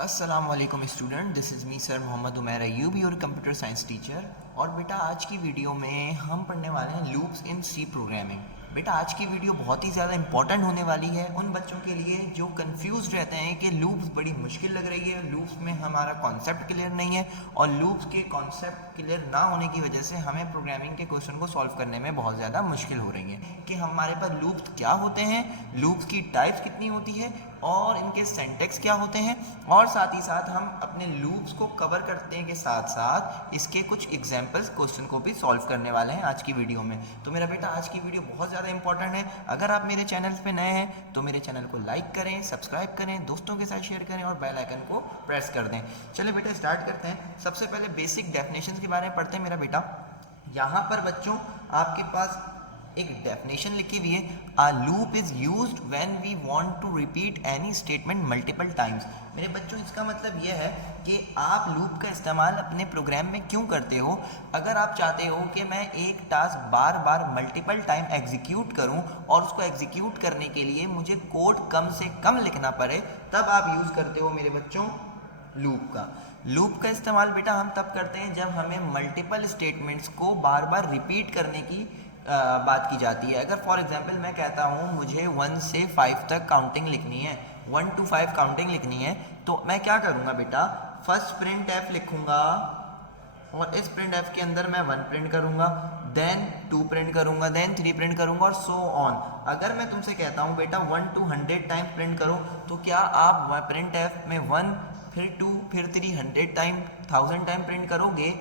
अस्सलामुअलैकुम student, this is me sir Mohammad Umair Ayub, your computer science teacher. और बेटा आज की वीडियो में हम पढ़ने वाले हैं लूप्स इन सी प्रोग्रामिंग। बेटा आज की वीडियो बहुत ही ज़्यादा इंपॉर्टेंट होने वाली है उन बच्चों के लिए जो कंफ्यूज रहते हैं कि लूप्स बड़ी मुश्किल लग रही है, लूप्स में हमारा कॉन्सेप्ट क्लियर नहीं है और लूप्स के कॉन्सेप्ट क्लियर ना होने की वजह से हमें प्रोग्रामिंग के क्वेश्चन को सॉल्व करने में बहुत ज़्यादा मुश्किल हो रही है कि हमारे पास लूप्स क्या होते हैं, लूप्स की टाइप्स कितनी होती है और इनके सिंटैक्स क्या होते हैं, और साथ ही साथ हम अपने लूप्स को कवर करने के साथ साथ इसके कुछ एग्जांपल्स क्वेश्चन को भी सॉल्व करने वाले हैं आज की वीडियो में। तो मेरा बेटा आज की वीडियो बहुत ज़्यादा इंपॉर्टेंट है। अगर आप मेरे चैनल पे नए हैं तो मेरे चैनल को लाइक करें, सब्सक्राइब करें, दोस्तों के साथ शेयर करें और बेल आइकन को प्रेस कर दें। चलिए बेटा स्टार्ट करते हैं। सबसे पहले बेसिक डेफिनेशन के बारे में पढ़ते हैं मेरा बेटा। यहाँ पर बच्चों आपके पास एक डेफिनेशन लिखी हुई है, a loop is used when we want to repeat any statement multiple times. मेरे बच्चों इसका मतलब यह है कि आप लूप का इस्तेमाल अपने प्रोग्राम में क्यों करते हो। अगर आप चाहते हो कि मैं एक टास्क बार बार मल्टीपल टाइम एग्जीक्यूट करूं और उसको एग्जीक्यूट करने के लिए मुझे कोड कम से कम लिखना पड़े, तब आप यूज़ करते हो मेरे बच्चों लूप का इस्तेमाल बेटा हम तब करते हैं जब हमें मल्टीपल स्टेटमेंट्स को बार बार रिपीट करने की बात की जाती है। अगर फॉर एग्जांपल मैं कहता हूँ मुझे 1 से 5 तक काउंटिंग लिखनी है, 1 to 5 काउंटिंग लिखनी है, तो मैं क्या करूँगा बेटा, फर्स्ट प्रिंट एफ लिखूँगा और इस प्रिंट एफ के अंदर मैं 1 प्रिंट करूँगा, देन 2 प्रिंट करूँगा, देन 3 प्रिंट करूँगा और सो ऑन। अगर मैं तुमसे कहता हूँ बेटा 1 to 100 टाइम प्रिंट करो, तो क्या आप प्रिंट एफ में 1 फिर 2 फिर 3 100 टाइम 1000 टाइम प्रिंट करोगे?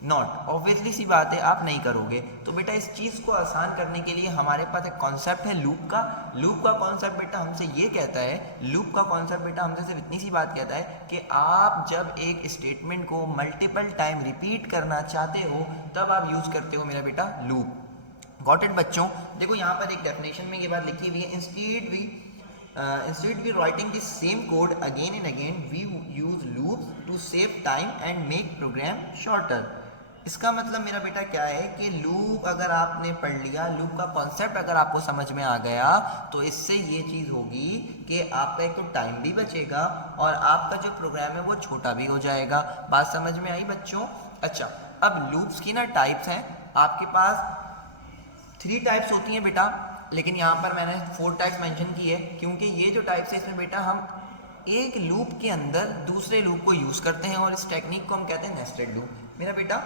नॉट, ऑब्वियसली सी बात है आप नहीं करोगे। तो बेटा इस चीज़ को आसान करने के लिए हमारे पास एक कॉन्सेप्ट है लूप का। लूप का कॉन्सेप्ट बेटा हमसे ये कहता है, लूप का कॉन्सेप्ट बेटा हमसे सिर्फ इतनी सी बात कहता है कि आप जब एक स्टेटमेंट को मल्टीपल टाइम रिपीट करना चाहते हो तब आप यूज़ करते हो मेरा बेटा लूप। गॉट इट बच्चों। देखो यहाँ पर एक डेफिनेशन में ये बात लिखी हुई है, instead we writing the same code again and again we use loops to save time and make program shorter। इसका मतलब मेरा बेटा क्या है कि लूप अगर आपने पढ़ लिया, लूप का कॉन्सेप्ट अगर आपको समझ में आ गया, तो इससे ये चीज़ होगी कि आपका एक तो टाइम भी बचेगा और आपका जो प्रोग्राम है वो छोटा भी हो जाएगा। बात समझ में आई बच्चों? अच्छा, अब लूप्स की ना टाइप्स हैं आपके पास 3 टाइप्स होती हैं बेटा, लेकिन यहाँ पर मैंने 4 टाइप्स मेंशन की है क्योंकि ये जो टाइप्स है इसमें बेटा हम एक लूप के अंदर दूसरे लूप को यूज़ करते हैं और इस टेक्निक को हम कहते हैं नेस्टेड लूप। मेरा बेटा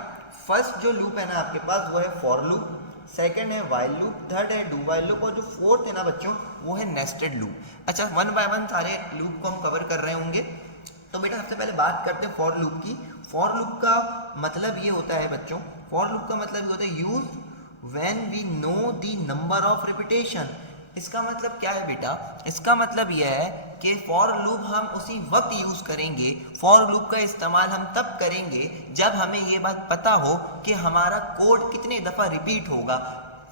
फर्स्ट जो लूप है ना आपके पास वो है फॉर लूप, सेकंड है वाइल लूप, थर्ड है डू वाइल लूप और जो फोर्थ है ना बच्चों वो है नेस्टेड लूप। अच्छा, 1 by 1 सारे लूप को हम कवर कर रहे होंगे। तो बेटा सबसे पहले बात करते हैं फॉर लूप की। फॉर लूप का मतलब ये होता है बच्चों, फॉर लूप का मतलब ये होता है use when we know the number of repetition। इसका मतलब क्या है बेटा? इसका मतलब यह है कि फॉर लूप हम उसी वक्त यूज़ करेंगे, फॉर लूप का इस्तेमाल हम तब करेंगे जब हमें ये बात पता हो कि हमारा कोड कितने दफ़ा रिपीट होगा।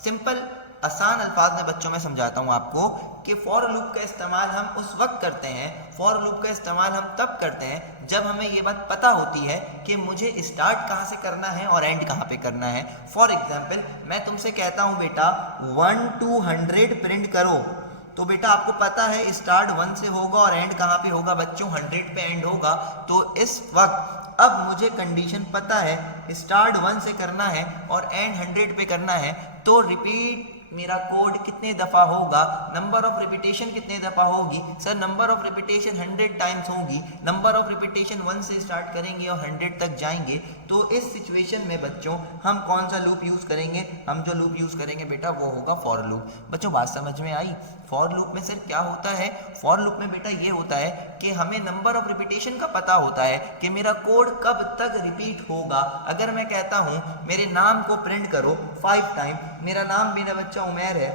सिंपल आसान अल्फाज में बच्चों में समझाता हूँ आपको कि फॉर लूप का इस्तेमाल हम उस वक्त करते हैं, फॉर लूप का इस्तेमाल हम तब करते हैं जब हमें ये बात पता होती है कि मुझे स्टार्ट कहाँ से करना है और एंड कहाँ पे करना है। फॉर एग्जांपल मैं तुमसे कहता हूँ बेटा 1 to 100 प्रिंट करो, तो बेटा आपको पता है स्टार्ट 1 से होगा और एंड कहाँ पे होगा बच्चों? 100 पे एंड होगा। तो इस वक्त अब मुझे कंडीशन पता है स्टार्ट 1 से करना है और एंड 100 पे करना है, तो रिपीट मेरा कोड कितने दफ़ा होगा, नंबर ऑफ रिपीटेशन कितने दफ़ा होगी? Sir number of repetition 100 times होगी। नंबर ऑफ रिपीटेशन 1 से स्टार्ट करेंगे और 100 तक जाएंगे। तो इस सिचुएशन में बच्चों हम कौन सा लूप यूज़ करेंगे? हम जो लूप यूज़ करेंगे बेटा वो होगा फॉर लूप। बच्चों बात समझ में आई? फॉर लूप में सर क्या होता है? फॉर लूप में बेटा ये होता है कि हमें नंबर ऑफ रिपीटेशन का पता होता है कि मेरा कोड कब तक रिपीट होगा। अगर मैं कहता हूँ मेरे नाम को प्रिंट करो 5 टाइम, मेरा नाम मेरा बच्चा उमैर है,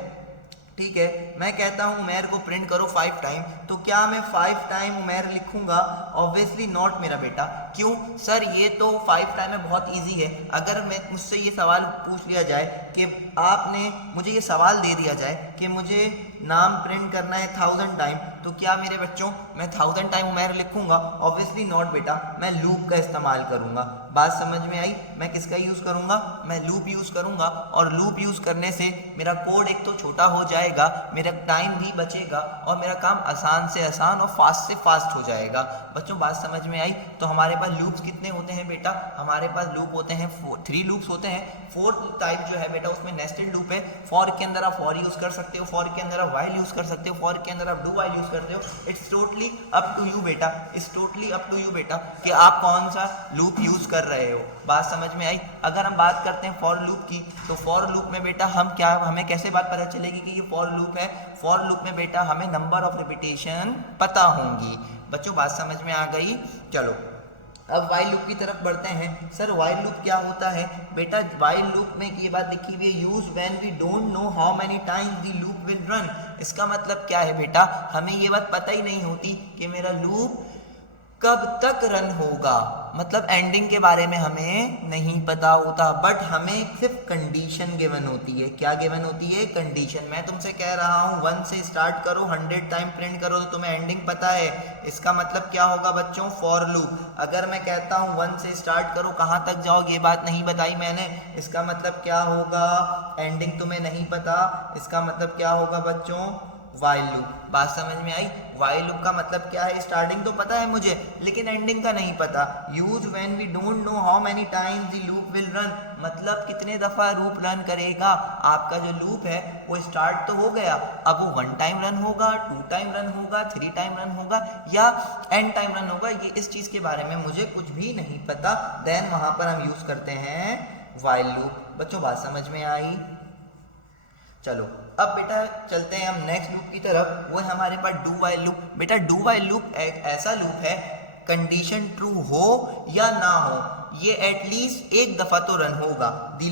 ठीक है, मैं कहता हूँ उमैर को प्रिंट करो 5 टाइम, तो क्या मैं 5 टाइम उमैर लिखूंगा? ऑब्वियसली नॉट मेरा बेटा। क्यों सर? ये तो 5 टाइम में बहुत इजी है। अगर मैं मुझसे ये सवाल पूछ लिया जाए कि आपने मुझे ये सवाल दे दिया जाए कि मुझे नाम प्रिंट करना है 1000 टाइम, तो क्या मेरे बच्चों मैं 1000 टाइम उमेर लिखूंगा? ऑब्वियसली नॉट बेटा, मैं लूप का इस्तेमाल करूंगा। बात समझ में आई? मैं किसका यूज करूंगा? मैं लूप यूज करूंगा, और लूप यूज करने से मेरा कोड एक तो छोटा हो जाएगा, मेरा टाइम भी बचेगा, और मेरा काम आसान से आसान और फास्ट से फास्ट हो जाएगा। बच्चों बात समझ में आई? तो हमारे पास लूप्स कितने होते हैं बेटा? हमारे पास लूप होते हैं 3 लूप्स होते हैं। फोर्थ टाइप जो है बेटा उसमें नेस्टेड लूप है। फॉर के अंदर आप फॉर यूज कर सकते हो, फॉर के अंदर आप व्हाइल यूज कर सकते हो, फॉर के अंदर आप डू व्हाइल यूज करते हो। It's totally up to you बेटा, it's totally up to you बेटा कि आप कौन सा लूप यूज कर रहे हो। बात समझ में आई? अगर हम बात करते हैं फॉर लूप की, तो फॉर लूप में बेटा हमें कैसे बात पता चलेगी कि ये फॉर लूप है? फॉर लूप में बेटा हमें नंबर ऑफ रिपीटेशन पता होंगी। बच्चों बात समझ में आ गई? चलो अब वाइल लूप की तरफ बढ़ते हैं। सर वाइल लूप क्या होता है? बेटा वाइल लूप में ये बात लिखी हुई है, use when we don't know how many times the loop will run. इसका मतलब क्या है बेटा? हमें ये बात पता ही नहीं होती कि मेरा लूप कब तक रन होगा, मतलब एंडिंग के बारे में हमें नहीं पता होता, बट हमें सिर्फ कंडीशन गिवन होती है। क्या गिवन होती है? कंडीशन। मैं तुमसे कह रहा हूं 1 से स्टार्ट करो, 100 टाइम प्रिंट करो, तो तुम्हें एंडिंग पता है। इसका मतलब क्या होगा बच्चों? For loop. अगर मैं कहता हूं 1 से स्टार्ट करो, कहां तक जाओगे ये बात नहीं बताई मैंने, इसका मतलब क्या होगा? एंडिंग तुम्हें नहीं पता। इसका मतलब क्या होगा बच्चों? While loop. बात समझ में आई? वाइल लूप का मतलब क्या है? स्टार्टिंग तो पता है मुझे, लेकिन एंडिंग का नहीं पता। Use when we don't know how many times the loop will run, मतलब कितने दफा लूप रन करेगा। आपका जो लूप है वो स्टार्ट तो हो गया, अब वो 1 टाइम रन होगा, 2 टाइम रन होगा, 3 टाइम रन होगा, या n टाइम रन होगा, ये इस चीज के बारे में मुझे कुछ भी नहीं पता। देन वहां पर हम यूज करते हैं वाइल लूप। बच्चों बात समझ में आई? चलो अब बेटा चलते हैं हम नेक्स्ट लूप की तरफ, वो है हमारे पास डू वाइल लूप। बेटा डू वाइल लूप एक ऐसा लूप है, कंडीशन ट्रू हो या ना हो, ये एटलीस्ट एक दफा तो रन होगा। The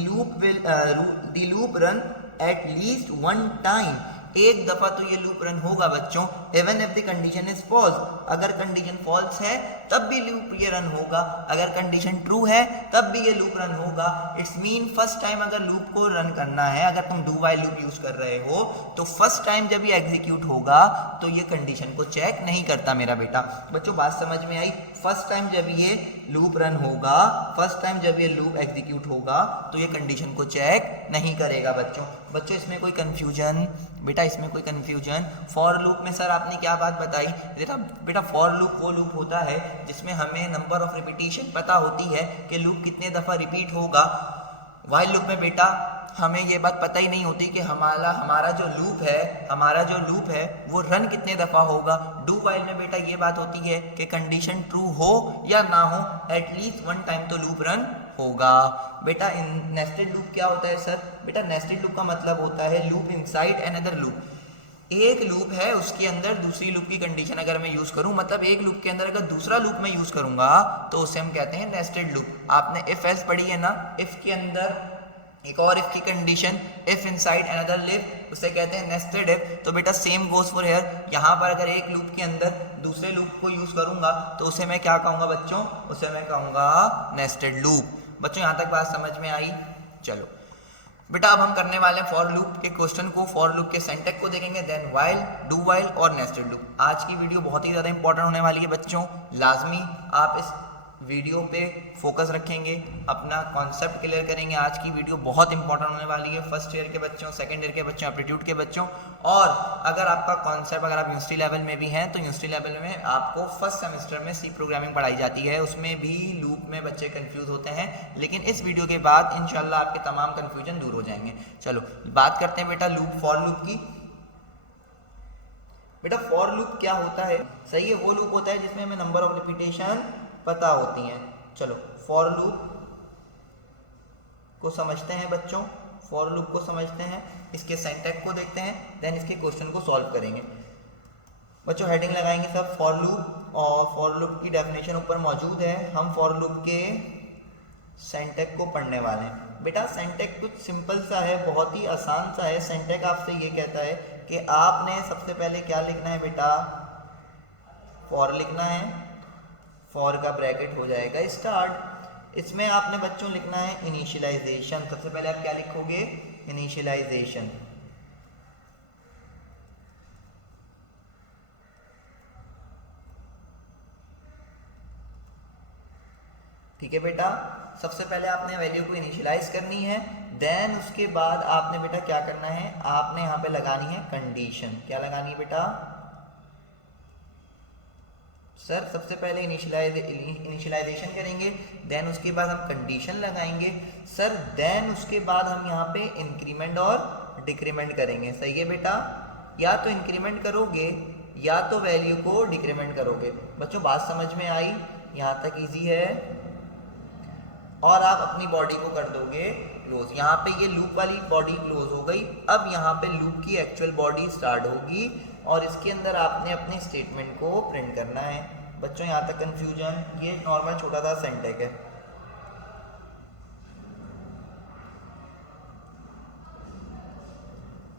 loop run at least 1 time, एक दफा तो ये लूप रन होगा बच्चों। Even if the condition is false, अगर कंडीशन फॉल्स है तब भी लूप ये रन होगा, अगर कंडीशन ट्रू है तब भी ये लूप रन होगा। इट्स मीन फर्स्ट टाइम अगर लूप को रन करना है, अगर तुम डू वाइल लूप यूज कर रहे हो, तो फर्स्ट टाइम जब ये एग्जीक्यूट होगा तो ये कंडीशन को चेक नहीं करता मेरा बेटा। बच्चों बात समझ में आई? फर्स्ट टाइम जब ये लूप रन होगा, फर्स्ट टाइम जब ये लूप एग्जीक्यूट होगा, तो ये कंडीशन को चेक नहीं करेगा बच्चों। बच्चों इसमें कोई कंफ्यूजन? बेटा इसमें कोई कंफ्यूजन? फॉर लूप में सर आपने क्या बात बताई? बेटा फॉर लूप वो लूप होता है जिसमें हमें नंबर ऑफ रिपीटेशन पता होती है कि लूप कितने दफा रिपीट होगा। वाइल लूप में बेटा हमें ये बात पता ही नहीं होती कि हमारा जो लूप है वो रन कितने दफा होगा। डू वाइल में बेटा ये बात होती है कि कंडीशन ट्रू हो या ना हो, एटलीस्ट 1 टाइम तो लूप रन होगा। बेटा नेस्टेड लूप क्या होता है सर? बेटा नेस्टेड लूप का मतलब होता है लूप इनसाइड अनदर लूप। एक लूप है उसके अंदर दूसरी लूप की कंडीशन अगर मैं यूज करूं, मतलब एक लूप के अंदर अगर दूसरा लूप मैं यूज करूंगा तो उसे हम कहते हैं नेस्टेड लूप। आपने इफ एल्स पढ़ी है ना, इफ के अंदर एक और इफ की condition, if inside another loop, उसे कहते हैं नेस्टेड इफ। तो बेटा सेम गोज फॉर हियर, यहाँ पर अगर एक लूप के अंदर दूसरे लूप को यूज करूंगा तो उसे मैं क्या कहूंगा बच्चों? उसे मैं कहूंगा नेस्टेड लूप। बच्चों यहाँ तक बात समझ में आई? चलो बेटा अब हम करने वाले हैं फॉर लूप के क्वेश्चन को, फॉर लूप के सिंटैक्स को देखेंगे, देन वाइल, डू वाइल और नेस्टेड लूप। आज की वीडियो बहुत ही ज़्यादा इंपॉर्टेंट होने वाली है बच्चों, लाजमी आप इस वीडियो पे फोकस रखेंगे, अपना कॉन्सेप्ट क्लियर करेंगे। आज की वीडियो बहुत इंपॉर्टेंट होने वाली है फर्स्ट ईयर के बच्चों, सेकंड ईयर के बच्चों, एप्टीट्यूड के बच्चों। और अगर आपका कॉन्सेप्ट, अगर आप यूनिवर्सिटी लेवल में भी हैं तो यूनिवर्सिटी लेवल में आपको फर्स्ट सेमेस्टर में सी प्रोग्रामिंग पढ़ाई जाती है, उसमें भी लूप में बच्चे कंफ्यूज होते हैं, लेकिन इस वीडियो के बाद इंशाल्लाह आपके तमाम कंफ्यूजन दूर हो जाएंगे। चलो बात करते हैं बेटा लूप, फॉर लूप की। बेटा फॉर लूप क्या होता है? सही है, वो लूप होता है जिसमें हमें नंबर ऑफ रिपीटेशन पता होती हैं। चलो फॉर लूप को समझते हैं बच्चों, फॉर लूप को समझते हैं, इसके सिंटैक्स को देखते हैं, देन इसके क्वेश्चन को सॉल्व करेंगे। बच्चों हेडिंग लगाएंगे सब फॉर लूप, और फॉर लूप की डेफिनेशन ऊपर मौजूद है। हम फॉर लूप के सिंटैक्स को पढ़ने वाले हैं। बेटा सिंटैक्स कुछ सिंपल सा है, बहुत ही आसान सा है। सिंटैक्स आपसे ये कहता है कि आपने सबसे पहले क्या लिखना है बेटा? फॉर लिखना है, फॉर का ब्रैकेट हो जाएगा स्टार्ट, इसमें आपने बच्चों लिखना है इनिशियलाइजेशन। सबसे पहले आप क्या लिखोगे? इनिशियलाइजेशन। ठीक है बेटा, सबसे पहले आपने वैल्यू को इनिशियलाइज करनी है, देन उसके बाद आपने बेटा क्या करना है, आपने यहाँ पे लगानी है कंडीशन। क्या लगानी है बेटा? सर सबसे पहले इनिशियलाइजेशन करेंगे, देन उसके बाद हम कंडीशन लगाएंगे सर, देन उसके बाद हम यहाँ पे इंक्रीमेंट और डिक्रीमेंट करेंगे। सही है बेटा, या तो इंक्रीमेंट करोगे या तो वैल्यू को डिक्रीमेंट करोगे। बच्चों बात समझ में आई? यहाँ तक इजी है। और आप अपनी बॉडी को कर दोगे क्लोज। यहाँ पे ये लूप वाली बॉडी क्लोज हो गई। अब यहाँ पे लूप की एक्चुअल बॉडी स्टार्ट होगी और इसके अंदर आपने अपने स्टेटमेंट को प्रिंट करना है। बच्चों यहाँ तक कंफ्यूजन? ये नॉर्मल छोटा सा सिंटैक्स है।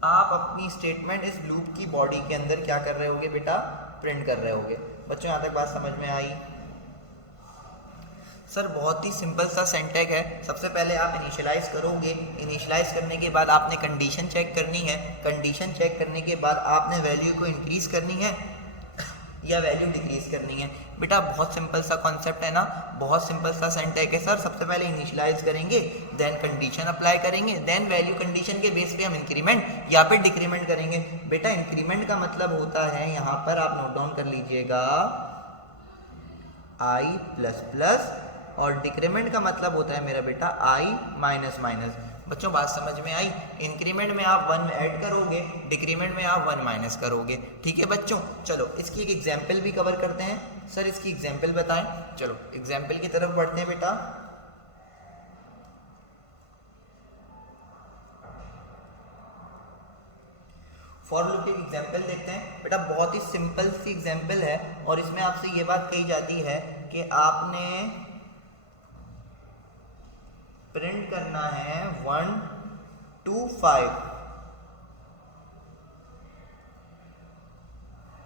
आप अपनी स्टेटमेंट इस लूप की बॉडी के अंदर क्या कर रहे होगे बेटा? प्रिंट कर रहे होगे। बच्चों यहाँ तक बात समझ में आई? सर बहुत ही सिंपल सा सिंटैक्स है। सबसे पहले आप इनिशियलाइज करोगे, इनिशियलाइज करने के बाद आपने कंडीशन चेक करनी है, कंडीशन चेक करने के बाद आपने वैल्यू को इंक्रीज करनी है या वैल्यू डिक्रीज करनी है। बेटा बहुत सिंपल सा कॉन्सेप्ट है ना, बहुत सिंपल सा सिंटैक्स है सर। सबसे पहले इनिशियलाइज करेंगे, देन कंडीशन अप्लाई करेंगे, देन वैल्यू कंडीशन के बेस पे हम इंक्रीमेंट या फिर डिक्रीमेंट करेंगे। बेटा इंक्रीमेंट का मतलब होता है, यहाँ पर आप नोट डाउन कर लीजिएगा, आई प्लस प्लस, और डिक्रीमेंट का मतलब होता है मेरा बेटा आई माइनस माइनस। बच्चों बात समझ में आई? इंक्रीमेंट में आप 1 ऐड करोगे, डिक्रीमेंट में आप 1 माइनस करोगे। ठीक है बच्चों, चलो इसकी एक एग्जांपल भी कवर करते हैं। सर इसकी एग्जांपल बताएं। चलो एग्जांपल की तरफ बढ़ते हैं बेटा। फॉर लूप की एग्जांपल देखते हैं बेटा। बहुत ही सिंपल सी एग्जांपल है और इसमें आपसे ये बात कही जाती है कि आपने प्रिंट करना है 1 to 5,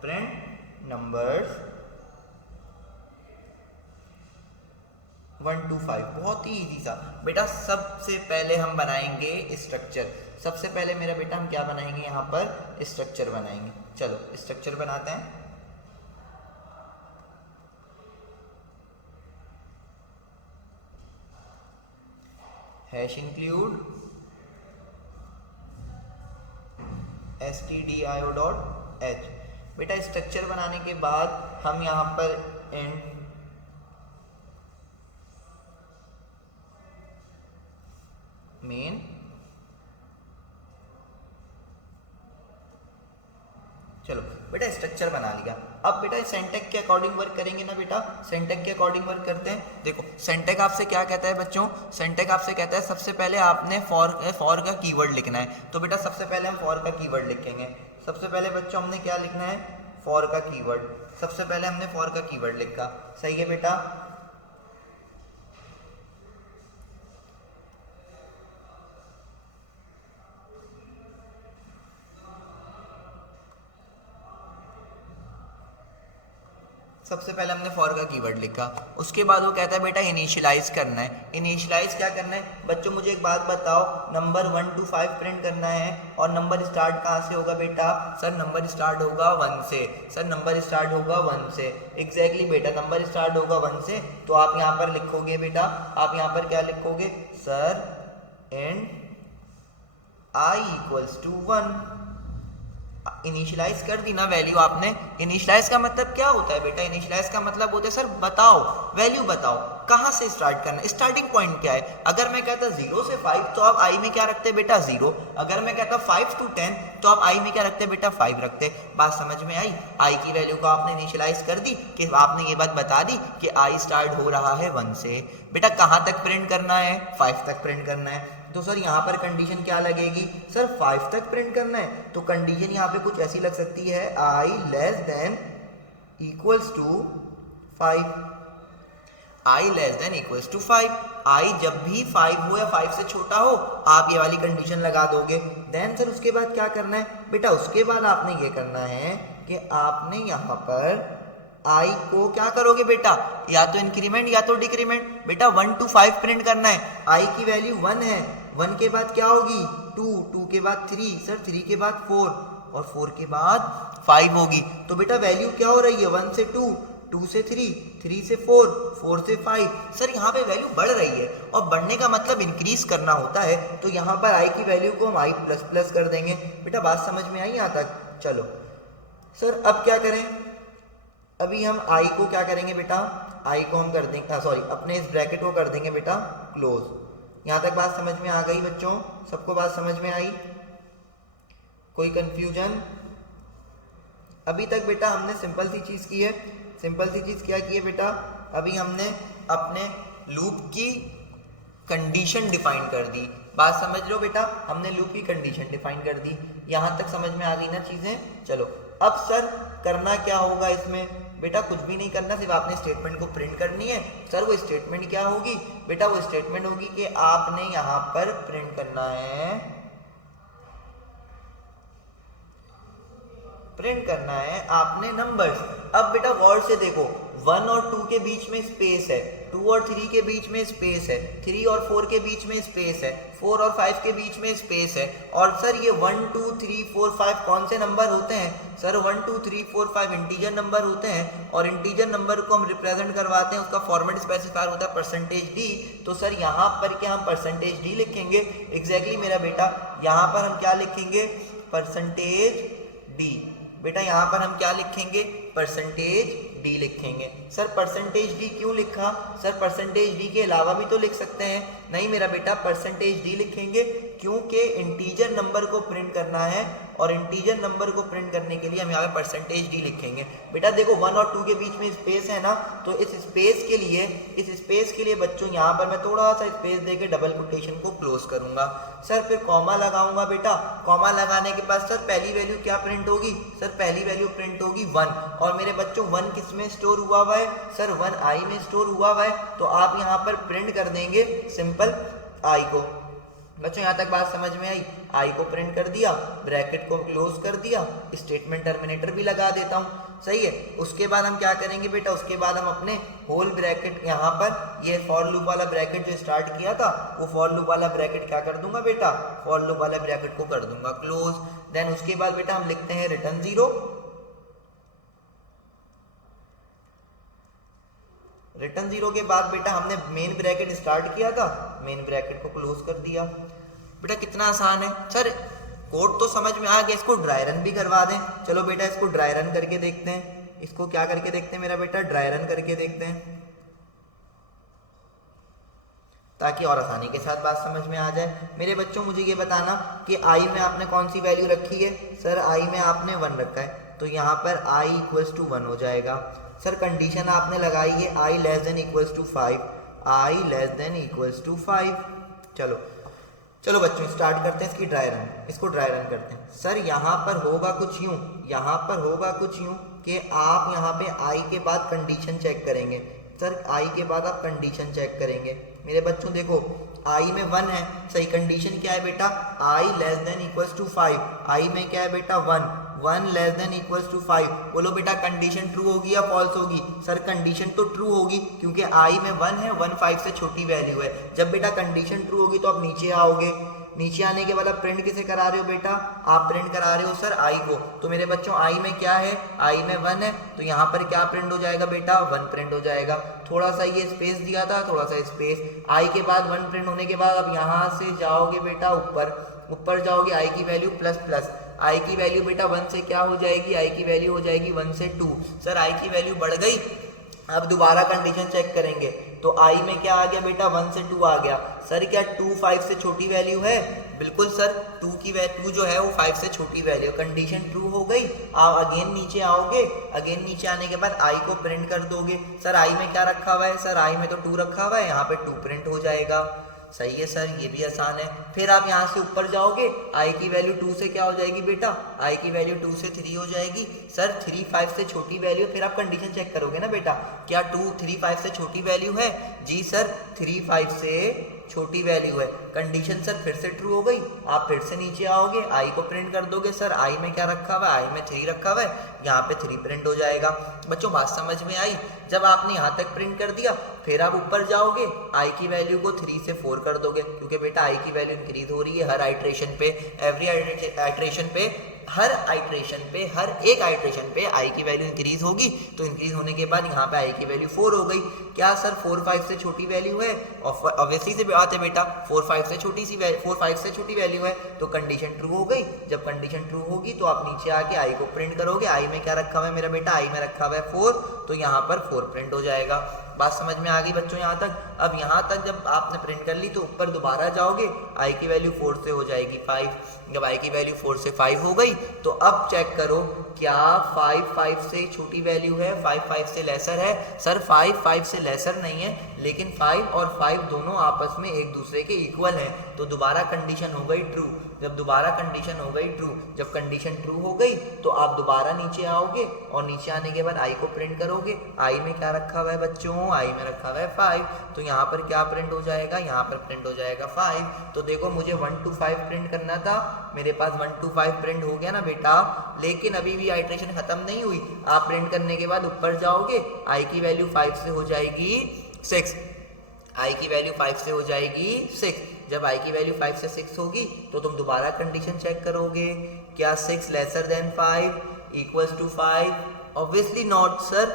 प्रिंट नंबर्स 1 to 5। बहुत ही इजी सा बेटा। सबसे पहले हम बनाएंगे स्ट्रक्चर। सबसे पहले मेरा बेटा हम क्या बनाएंगे? यहाँ पर स्ट्रक्चर बनाएंगे। चलो स्ट्रक्चर बनाते हैं। Hash include stdio.h। बेटा स्ट्रक्चर बनाने के बाद हम यहाँ पर इंट मेन, चलो बेटा स्ट्रक्चर बना लिया। अब बेटा सिंटैक्स के अकॉर्डिंग वर्क करेंगे ना बेटा, सिंटैक्स के अकॉर्डिंग वर्क करते हैं। देखो सिंटैक्स आपसे क्या कहता है बच्चों? सिंटैक्स आपसे कहता है सबसे पहले आपने फॉर का कीवर्ड लिखना है। तो बेटा सबसे पहले हम फॉर का कीवर्ड लिखेंगे। सबसे पहले बच्चों हमने क्या लिखना है? फॉर का कीवर्ड। सबसे पहले हमने फॉर का कीवर्ड लिखा। सही है बेटा। सबसे पहले हमने फॉर का कीवर्ड लिखा। उसके बाद वो कहता है बेटा इनिशियलाइज करना है। इनिशियलाइज क्या करना है बच्चों? मुझे एक बात बताओ, नंबर 1 to 5 प्रिंट करना है और नंबर स्टार्ट कहाँ से होगा बेटा? सर नंबर स्टार्ट होगा 1 से। सर नंबर स्टार्ट होगा 1 से। एग्जैक्टली बेटा, नंबर स्टार्ट होगा 1 से। तो आप यहाँ पर लिखोगे बेटा, आप यहाँ पर क्या लिखोगे? Sir and i equals to 1। Initialise कर दी ना वैल्यू आपने। इनिशियलाइज का मतलब क्या होता है बेटा? इनिशियलाइज का मतलब होता है सर बताओ, वैल्यू बताओ कहां से स्टार्ट करना है, स्टार्टिंग पॉइंट क्या है। अगर मैं कहता 0 से 5 तो आप आई में क्या रखते बेटा? 0। अगर मैं कहता 5 to 10 तो आप आई में क्या रखते बेटा? 5 रखते। बात समझ में आई? आई की वैल्यू को आपने इनिशियलाइज कर दी कि आपने ये बात बता दी कि आई स्टार्ट हो रहा है 1 से। बेटा कहां तक प्रिंट करना है? 5 तक प्रिंट करना है। तो सर यहाँ पर कंडीशन क्या लगेगी? सर 5 तक प्रिंट करना है तो कंडीशन यहाँ पे कुछ ऐसी लग सकती है, I less than equals to 5। I less than equals to 5। I जब भी 5 हो या 5 से छोटा हो आप ये वाली कंडीशन लगा दोगे। देन सर उसके बाद क्या करना है बेटा? उसके बाद आपने ये करना है कि आपने यहाँ पर आई को क्या करोगे बेटा? या तो इंक्रीमेंट या तो डिक्रीमेंट। बेटा 1 to 5 प्रिंट करना है। आई की वैल्यू 1 है, 1 के बाद क्या होगी? 2, 2 के बाद 3, सर 3 के बाद 4 और 4 के बाद 5 होगी। तो बेटा वैल्यू क्या हो रही है? 1 से 2, 2 से 3, 3 से 4, 4 से 5। सर यहाँ पे वैल्यू बढ़ रही है और बढ़ने का मतलब इंक्रीज करना होता है, तो यहाँ पर आई की वैल्यू को हम आई प्लस प्लस कर देंगे। बेटा बात समझ में आई यहाँ तक? चलो सर अब क्या करें, अभी हम आई को क्या करेंगे बेटा, आई को हम कर देंगे, सॉरी अपने इस ब्रैकेट को कर देंगे बेटा क्लोज। यहाँ तक बात समझ में आ गई बच्चों? सबको बात समझ में आई? कोई कंफ्यूजन? अभी तक बेटा हमने सिंपल सी चीज की है। सिंपल सी चीज क्या की है बेटा, अभी हमने अपने लूप की कंडीशन डिफाइन कर दी। बात समझ लो बेटा, हमने लूप की कंडीशन डिफाइन कर दी। यहां तक समझ में आ गई ना चीजें? चलो अब सर करना क्या होगा इसमें? बेटा कुछ भी नहीं करना, सिर्फ आपने स्टेटमेंट को प्रिंट करनी है। सर वो स्टेटमेंट क्या होगी? बेटा वो स्टेटमेंट होगी कि आपने यहां पर प्रिंट करना है, प्रिंट करना है आपने नंबर्स। अब बेटा गौर से देखो, 1 और 2 के बीच में स्पेस है, 2 और 3 के बीच में स्पेस है, 3 और 4 के बीच में स्पेस है, 4 और 5 के बीच में स्पेस है। और सर ये 1 2 3 4 5 कौन से नंबर होते हैं? सर 1 2 3 4 5 इंटीजर नंबर होते हैं, और इंटीजर नंबर को हम रिप्रेजेंट करवाते हैं, उसका फॉर्मेट स्पेसिफायर होता है %d। तो सर यहाँ पर क्या हम %d लिखेंगे? एग्जैक्टली मेरा बेटा, यहाँ पर हम क्या लिखेंगे? %d। बेटा यहाँ पर हम क्या लिखेंगे? %d लिखेंगे। सर %d क्यों लिखा? सर %d के अलावा भी तो लिख सकते हैं। नहीं मेरा बेटा, %d लिखेंगे क्योंकि इंटीजर नंबर को प्रिंट करना है, और इंटीजर नंबर को प्रिंट करने के लिए हम यहाँ पे %d लिखेंगे। बेटा देखो 1 और 2 के बीच में स्पेस है ना, तो इस स्पेस के लिए बच्चों यहाँ पर मैं थोड़ा सा स्पेस देके डबल कोटेशन को क्लोज करूंगा। सर फिर कॉमा लगाऊंगा बेटा। कॉमा लगाने के बाद सर पहली वैल्यू क्या प्रिंट होगी? सर पहली वैल्यू प्रिंट होगी 1। और मेरे बच्चों 1 किस में स्टोर हुआ हुआ है? सर 1 आई में स्टोर हुआ हुआ है, तो आप यहाँ पर प्रिंट कर देंगे सिंपल आई को। बच्चों यहाँ तक बात समझ में आई? आई को प्रिंट कर दिया, ब्रैकेट को क्लोज कर दिया, स्टेटमेंट टर्मिनेटर भी लगा देता हूँ। सही है। उसके बाद हम क्या करेंगे बेटा? उसके बाद हम अपने होल ब्रैकेट यहाँ पर ये फॉर लूप वाला ब्रैकेट जो स्टार्ट किया था, वो फॉर लूप वाला ब्रैकेट क्या कर दूंगा बेटा? फॉर लूप वाला ब्रैकेट को कर दूंगा क्लोज। देन उसके बाद बेटा हम लिखते हैं रिटर्न 0। रिटर्न 0 के बाद बेटा हमने मेन ब्रैकेट स्टार्ट किया था, मेन ब्रैकेट को क्लोज कर दिया। बेटा कितना आसान है। सर कोड तो समझ में आ गया, इसको ड्राई रन भी करवा दें। चलो बेटा इसको ड्राई रन करके देखते हैं। इसको क्या करके देखते हैं मेरा बेटा? ड्राई रन करके देखते हैं, ताकि और आसानी के साथ बात समझ में आ जाए। मेरे बच्चों मुझे ये बताना कि आई में आपने कौन सी वैल्यू रखी है? सर आई में आपने 1 रखा है, तो यहाँ पर आई इक्वल्स टू 1 हो जाएगा। सर कंडीशन आपने लगाई है I less than equals to 5, I less than equals to 5। चलो बच्चों स्टार्ट करते हैं इसकी ड्राई रन। इसको ड्राई रन करते हैं। सर यहाँ पर होगा कुछ यूं, यहाँ पर होगा कुछ यूं कि आप यहाँ पे आई के बाद कंडीशन चेक करेंगे। सर आई के बाद आप कंडीशन चेक करेंगे। मेरे बच्चों देखो आई में 1 है, सही। कंडीशन क्या है बेटा? आई लेस देन इक्वल्स टू 5। आई में क्या है बेटा? 1 लेस देन इक्वल्स टू 5। बोलो बेटा कंडीशन ट्रू होगी या फॉल्स होगी? सर कंडीशन तो ट्रू होगी, क्योंकि आई में 1 है, 1 5 से छोटी वैल्यू है। जब बेटा कंडीशन ट्रू होगी तो आप नीचे आओगे। नीचे आने के बाद आप प्रिंट किसे करा रहे हो बेटा? आप प्रिंट करा रहे हो सर आई को। तो मेरे बच्चों आई में क्या है? आई में 1 है, तो यहाँ पर क्या प्रिंट हो जाएगा बेटा? 1 प्रिंट हो जाएगा। थोड़ा सा ये स्पेस दिया था, थोड़ा सा स्पेस। आई के बाद 1 प्रिंट होने के बाद अब यहाँ से जाओगे बेटा ऊपर जाओगे, आई की वैल्यू प्लस प्लस। आई की वैल्यू बेटा 1 से क्या हो जाएगी? आई की वैल्यू हो जाएगी 1 से 2। सर आई की वैल्यू बढ़ गई। अब दोबारा कंडीशन चेक करेंगे, तो आई में क्या आ गया बेटा? 1 से 2 आ गया। सर क्या 2 5 से छोटी वैल्यू है? बिल्कुल सर, 2 की वैल्यू जो है वो 5 से छोटी वैल्यू। कंडीशन ट्रू हो गई। आप अगेन नीचे आओगे, अगेन नीचे आने के बाद आई को प्रिंट कर दोगे। सर आई में क्या रखा हुआ है? सर आई में तो 2 रखा हुआ है, यहाँ पे 2 प्रिंट हो जाएगा। सही है सर, ये भी आसान है। फिर आप यहाँ से ऊपर जाओगे, आई की वैल्यू 2 से क्या हो जाएगी बेटा? आई की वैल्यू 2 से 3 हो जाएगी। सर 3 5 से छोटी वैल्यू, फिर आप कंडीशन चेक करोगे ना बेटा, क्या 2 3 5 से छोटी वैल्यू है? जी सर 3 5 से छोटी वैल्यू है। कंडीशन सर फिर से ट्रू हो गई। आप फिर से नीचे आओगे, आई को प्रिंट कर दोगे। सर आई में क्या रखा हुआ है? आई में 3 रखा हुआ है, यहाँ पे 3 प्रिंट हो जाएगा। बच्चों बात समझ में आई? जब आपने यहाँ तक प्रिंट कर दिया, फिर आप ऊपर जाओगे, आई की वैल्यू को 3 से 4 कर दोगे, क्योंकि बेटा आई की वैल्यू इंक्रीज हो रही है हर आइट्रेशन पे। एवरी आइट्रेशन पे हर एक आइट्रेशन पे आई की वैल्यू इंक्रीज होगी, तो इंक्रीज होने के बाद यहाँ पे आई की वैल्यू 4 हो गई। क्या सर 4 5 से छोटी वैल्यू है? ऑब्वियसली से बात है बेटा, 4 5 से छोटी वैल्यू है, तो कंडीशन ट्रू हो गई। जब कंडीशन ट्रू होगी तो आप नीचे आके आई को प्रिंट करोगे। आई में क्या रखा हुआ है मेरा बेटा? आई में रखा हुआ है 4, तो यहाँ पर 4 प्रिंट हो जाएगा। बात समझ में आ गई बच्चों यहाँ तक? अब यहाँ तक जब आपने प्रिंट कर ली तो ऊपर दोबारा जाओगे, आई की वैल्यू 4 से हो जाएगी 5। जब आई की वैल्यू 4 से 5 हो गई तो अब चेक करो क्या 5 5 से छोटी वैल्यू है, 5 5 से लेसर है? सर 5 5 से लेसर नहीं है, लेकिन 5 और 5 दोनों आपस में एक दूसरे के इक्वल हैं, तो दोबारा कंडीशन हो गई ट्रू। जब दोबारा कंडीशन हो गई ट्रू, जब कंडीशन ट्रू हो गई तो आप दोबारा नीचे आओगे और नीचे आने के बाद आई को प्रिंट करोगे। आई में क्या रखा हुआ है बच्चों? आई में रखा हुआ है 5, तो यहाँ पर क्या प्रिंट हो जाएगा? यहाँ पर प्रिंट हो जाएगा 5। तो देखो मुझे 1 to 5 प्रिंट करना था, मेरे पास 1 to 5 प्रिंट हो गया ना बेटा, लेकिन अभी भी आइट्रेशन खत्म नहीं हुई। आप प्रिंट करने के बाद ऊपर जाओगे, आई की वैल्यू 5 से हो जाएगी 6, आई की वैल्यू 5 से हो जाएगी 6। जब आई की वैल्यू 5 से 6 होगी तो तुम दोबारा कंडीशन चेक करोगे, क्या 6 lesser than 5 equals to 5? Obviously not sir,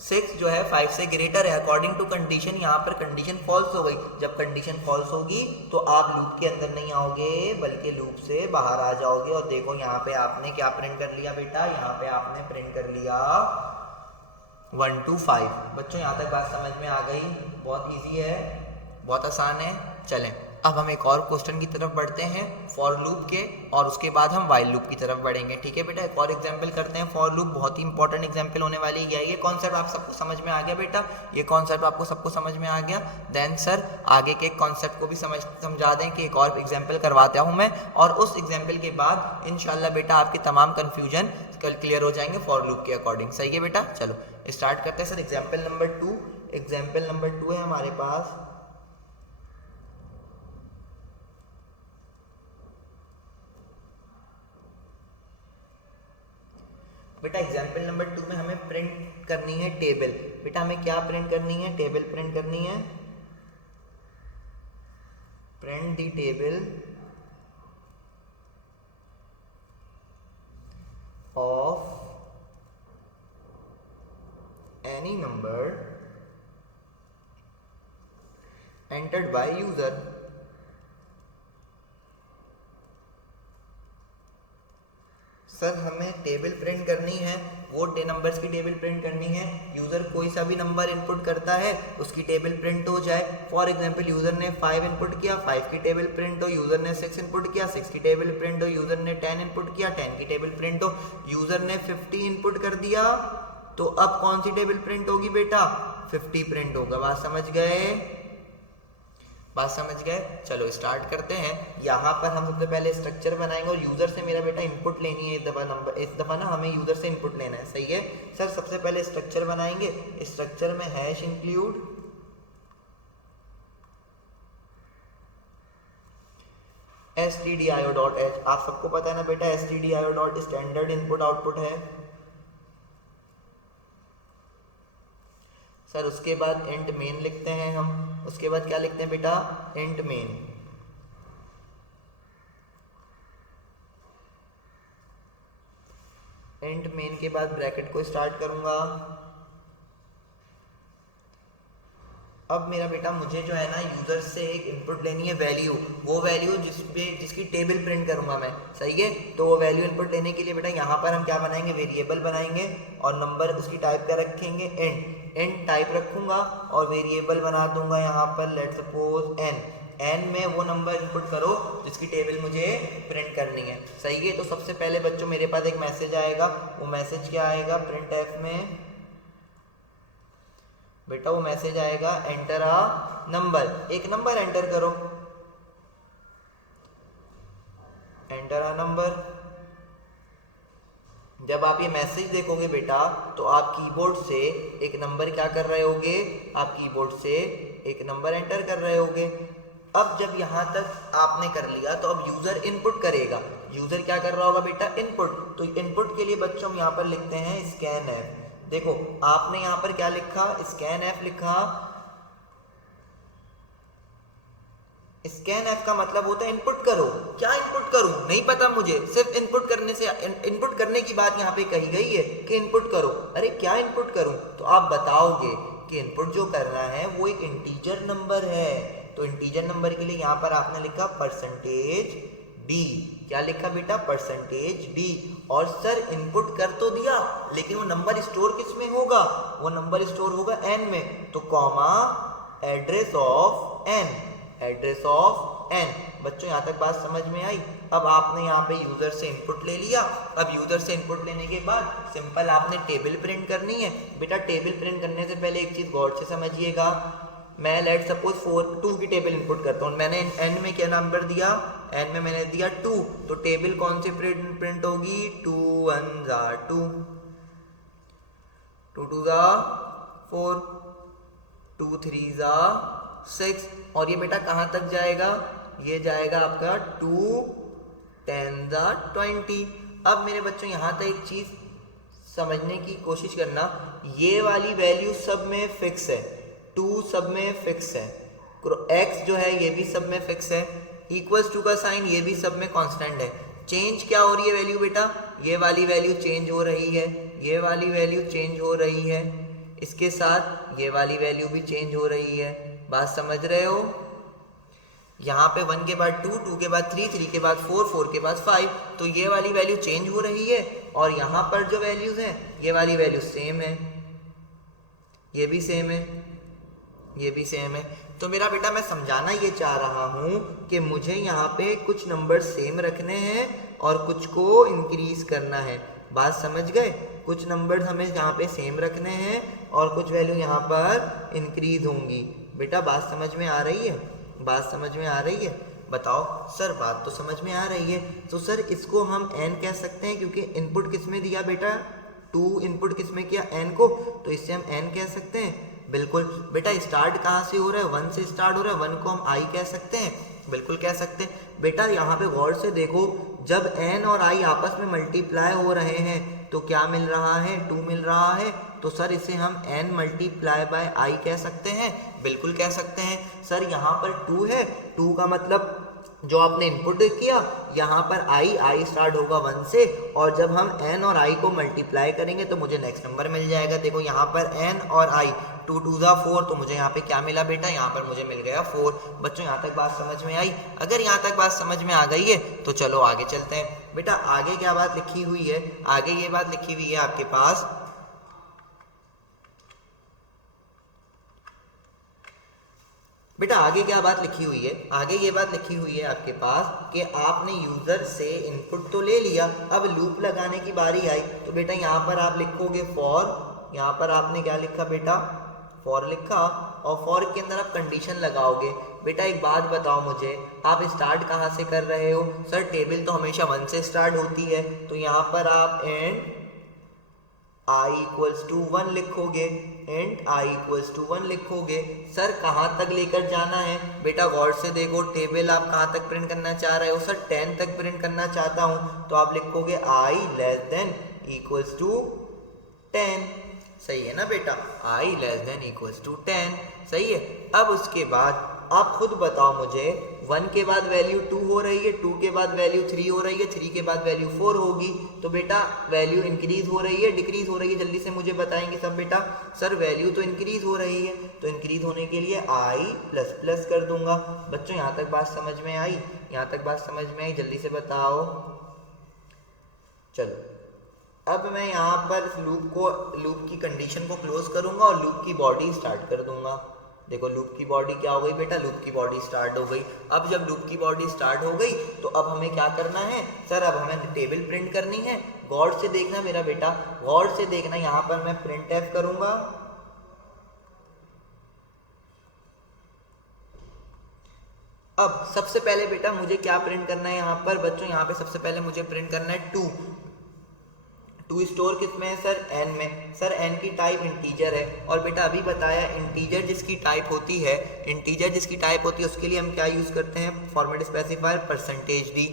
6 जो है 5 से ग्रेटर है अकॉर्डिंग टू कंडीशन। यहाँ पर कंडीशन फॉल्स हो गई। जब कंडीशन फॉल्स होगी तो आप लूप के अंदर नहीं आओगे बल्कि लूप से बाहर आ जाओगे। और देखो यहाँ पे आपने क्या प्रिंट कर लिया बेटा? यहाँ पे आपने प्रिंट कर लिया 1 to 5। बच्चों यहाँ तक बात समझ में आ गई? बहुत इजी है, बहुत आसान है। चलें अब हम एक और क्वेश्चन की तरफ बढ़ते हैं फॉर लूप के, और उसके बाद हम वाइल लूप की तरफ बढ़ेंगे। ठीक है बेटा, एक और एग्जांपल करते हैं फॉर लूप, बहुत ही इंपॉर्टेंट एग्जांपल होने वाली है। ये कॉन्सेप्ट आप सबको समझ में आ गया बेटा? ये कॉन्सेप्ट आपको सबको समझ में आ गया? देन सर आगे के कॉन्सेप्ट को भी समझा दें कि एक और एग्जाम्पल करवाता हूँ मैं, और उस एग्जाम्पल के बाद इंशाल्लाह बेटा आपके तमाम कन्फ्यूजन कल क्लियर हो जाएंगे फॉर लूप के अकॉर्डिंग। सही है बेटा? चलो स्टार्ट करते हैं sir. Example number 2, example number 2 है हमारे पास। बेटा एग्जाम्पल नंबर 2 में हमें प्रिंट करनी है टेबल। बेटा हमें क्या प्रिंट करनी है? टेबल प्रिंट करनी है। Print the table of any number entered by user. Sir हमें टेबल प्रिंट करनी है, वो नंबर्स की टेबल प्रिंट करनी है। यूज़र कोई सा भी नंबर इनपुट करता है उसकी टेबल प्रिंट हो जाए। फॉर एग्जांपल यूज़र ने 5 इनपुट किया, 5 की टेबल प्रिंट हो। यूज़र ने 6 इनपुट किया, 6 की टेबल प्रिंट हो। यूज़र ने 10 इनपुट किया, 10 की टेबल प्रिंट हो। यूज़र ने 50 इनपुट कर दिया, तो अब कौन सी टेबल प्रिंट होगी बेटा? 50 प्रिंट होगा। बात समझ गए? बात समझ गए? चलो स्टार्ट करते हैं। यहाँ पर हम सबसे पहले स्ट्रक्चर बनाएंगे और यूजर से मेरा बेटा इनपुट लेनी है इस दफा ना हमें यूजर से इनपुट लेना है। सही है सर? सबसे पहले स्ट्रक्चर बनाएंगे। स्ट्रक्चर में हैश इंक्लूड stdio.h। आप सबको पता है ना बेटा stdio. स्टैंडर्ड इनपुट आउटपुट है सर। उसके बाद इंट मेन लिखते हैं हम। उसके बाद क्या लिखते हैं बेटा? Int main. इंट मेन के बाद ब्रैकेट को स्टार्ट करूंगा। अब मेरा बेटा मुझे जो है ना यूजर से एक इनपुट लेनी है वैल्यू, वो वैल्यू जिसकी टेबल प्रिंट करूंगा मैं। सही है? तो वो वैल्यू इनपुट लेने के लिए बेटा यहाँ पर हम क्या बनाएंगे? वेरिएबल बनाएंगे और नंबर उसकी टाइप क्या रखेंगे? इंट टाइप रखूंगा और वेरिएबल बना दूंगा यहाँ पर लेट्स सपोज n में वो नंबर इनपुट करो जिसकी टेबल मुझे प्रिंट करनी है। सही है? तो सबसे पहले बच्चों मेरे पास एक मैसेज आएगा। वो मैसेज क्या आएगा? प्रिंट एफ में बेटा वो मैसेज आएगा एंटर अ नंबर। एक नंबर एंटर करो, एंटर अ नंबर। जब आप ये मैसेज देखोगे बेटा तो आप कीबोर्ड से एक नंबर क्या कर रहे होगे? आप कीबोर्ड से एक नंबर एंटर कर रहे होगे। अब जब यहाँ तक आपने कर लिया तो अब यूजर इनपुट करेगा। यूजर क्या कर रहा होगा बेटा? इनपुट। तो इनपुट के लिए बच्चों हम यहाँ पर लिखते हैं स्कैन एफ। देखो आपने यहाँ पर क्या लिखा? स्कैन एफ लिखा। स्कैन एफ का मतलब होता है इनपुट करो। क्या इनपुट करूं, नहीं पता मुझे, सिर्फ इनपुट करने से इनपुट करने की बात यहाँ पे कही गई है कि इनपुट करो। अरे क्या इनपुट करूं, तो आप बताओगे कि इनपुट जो करना है वो एक इंटीजर नंबर है। तो इंटीजर नंबर के लिए यहाँ पर आपने लिखा परसेंटेज डी। क्या लिखा बेटा, परसेंटेज डी। और सर इनपुट कर तो दिया, लेकिन वो नंबर स्टोर किस में होगा, वो नंबर स्टोर होगा एन में। तो comma address of n, address of n. बच्चों यहाँ तक बात समझ में आई। अब आपने यहाँ पे यूजर से इनपुट ले लिया। अब यूजर से इनपुट लेने के बाद सिंपल आपने टेबल प्रिंट करनी है। बेटा टेबल प्रिंट करने से पहले एक चीज गौर से समझिएगा। मैं लेट सपोज 2 की टेबल इनपुट करता हूँ। मैंने एन में क्या नंबर दिया, एन में मैंने दिया 2। तो टेबल कौन सी प्रिंट होगी, 2 1 जा 2, 2 2 जा 4, 2 3 जा 6। और ये बेटा कहाँ तक जाएगा, ये जाएगा आपका 2 10 जा 20। अब मेरे बच्चों यहाँ तक एक चीज समझने की कोशिश करना, ये वाली वैल्यू सब में फिक्स है, 2 सब में फिक्स है, x जो है ये भी सब में फिक्स है, इक्वल्स टू का साइन ये भी सब में कांस्टेंट है। चेंज क्या हो रही है वैल्यू बेटा, ये वाली वैल्यू चेंज हो रही है, ये वाली वैल्यू चेंज हो रही है, इसके साथ ये वाली वैल्यू भी चेंज हो रही है। बात समझ रहे हो, यहाँ पे 1 के बाद 2, 2 के बाद 3, 3 के बाद 4, 4 के बाद 5। तो ये वाली वैल्यू चेंज हो रही है और यहाँ पर जो वैल्यूज हैं ये वाली वैल्यू सेम है, ये भी सेम है, ये भी सेम है। तो मेरा बेटा मैं समझाना ये चाह रहा हूँ कि मुझे यहाँ पे कुछ नंबर सेम रखने हैं और कुछ को इंक्रीज करना है। बात समझ गए, कुछ नंबर हमें यहाँ पे सेम रखने हैं और कुछ वैल्यू यहाँ पर इंक्रीज होंगी। बेटा बात समझ में आ रही है, बात समझ में आ रही है, बताओ सर बात तो समझ में आ रही है। तो सर इसको हम n कह सकते हैं क्योंकि इनपुट किस में दिया बेटा, 2 इनपुट किस में किया, n को, तो इससे हम n कह सकते हैं। बिल्कुल बेटा, स्टार्ट कहाँ से हो रहा है, 1 से स्टार्ट हो रहा है, 1 को हम i कह सकते हैं, बिल्कुल कह सकते हैं। बेटा यहाँ पे गौर से देखो, जब n और i आपस में मल्टीप्लाई हो रहे हैं तो क्या मिल रहा है, 2 मिल रहा है। तो सर इसे हम n मल्टीप्लाई बाय i कह सकते हैं, बिल्कुल कह सकते हैं। सर यहाँ पर 2 है, 2 का मतलब जो आपने इनपुट किया, यहाँ पर i स्टार्ट होगा 1 से, और जब हम n और i को मल्टीप्लाई करेंगे तो मुझे नेक्स्ट नंबर मिल जाएगा। देखो यहाँ पर n और i, 2 2 जा 4, तो मुझे यहाँ पे क्या मिला बेटा, यहाँ पर मुझे मिल गया 4। बच्चों यहाँ तक बात समझ में आई, अगर यहाँ तक बात समझ में आ गई है तो चलो आगे चलते हैं। बेटा आगे क्या बात लिखी हुई है, आगे ये बात लिखी हुई है आपके पास, बेटा आगे क्या बात लिखी हुई है, आगे ये बात लिखी हुई है आपके पास कि आपने यूजर से इनपुट तो ले लिया, अब लूप लगाने की बारी आई। तो बेटा यहाँ पर आप लिखोगे फॉर, यहाँ पर आपने क्या लिखा बेटा, फॉर लिखा, और फॉर के अंदर आप कंडीशन लगाओगे। बेटा एक बात बताओ मुझे, आप स्टार्ट कहाँ से कर रहे हो, सर टेबल तो हमेशा 1 से स्टार्ट होती है, तो यहाँ पर आप एंड i इक्वल्स टू 1 लिखोगे, एंड i इक्वल्स टू 1 लिखोगे। सर कहाँ तक लेकर जाना है, बेटा गौर से देखो, टेबल आप कहाँ तक प्रिंट करना चाह रहे हो, सर 10 तक प्रिंट करना चाहता हूँ, तो आप लिखोगे i less than equals to 10। सही है ना बेटा, i less than equals to 10, सही है। अब उसके बाद आप खुद बताओ मुझे, 1 के बाद वैल्यू 2 हो रही है, 2 के बाद वैल्यू 3 हो रही है, 3 के बाद वैल्यू 4 होगी, तो बेटा वैल्यू इंक्रीज हो रही है डिक्रीज हो रही है, जल्दी से मुझे बताएंगे सब बेटा। सर वैल्यू तो इंक्रीज हो रही है, तो इंक्रीज होने के लिए i प्लस प्लस कर दूंगा। बच्चों यहाँ तक बात समझ में आई, यहाँ तक बात समझ में आई, जल्दी से बताओ। चलो अब मैं यहाँ पर लूप की कंडीशन को क्लोज करूंगा और लूप की बॉडी स्टार्ट कर दूंगा। देखो लूप की बॉडी क्या हो गई बेटा, लूप की बॉडी स्टार्ट हो गई। अब जब लूप की बॉडी स्टार्ट हो गई तो अब हमें क्या करना है, सर अब हमें टेबल प्रिंट करनी है। गौर से देखना मेरा बेटा, गौर से देखना, यहाँ पर मैं प्रिंट एफ करूंगा, अब सबसे पहले बेटा मुझे क्या प्रिंट करना है यहाँ पर बच्चों, यहाँ पे सबसे पहले मुझे प्रिंट करना है 2 स्टोर किस में है सर, n में। सर n की टाइप इंटीजर है, और बेटा अभी बताया इंटीजर जिसकी टाइप होती है, इंटीजर जिसकी टाइप होती है उसके लिए हम क्या यूज करते हैं, फॉर्मेट स्पेसिफायर परसेंटेज डी।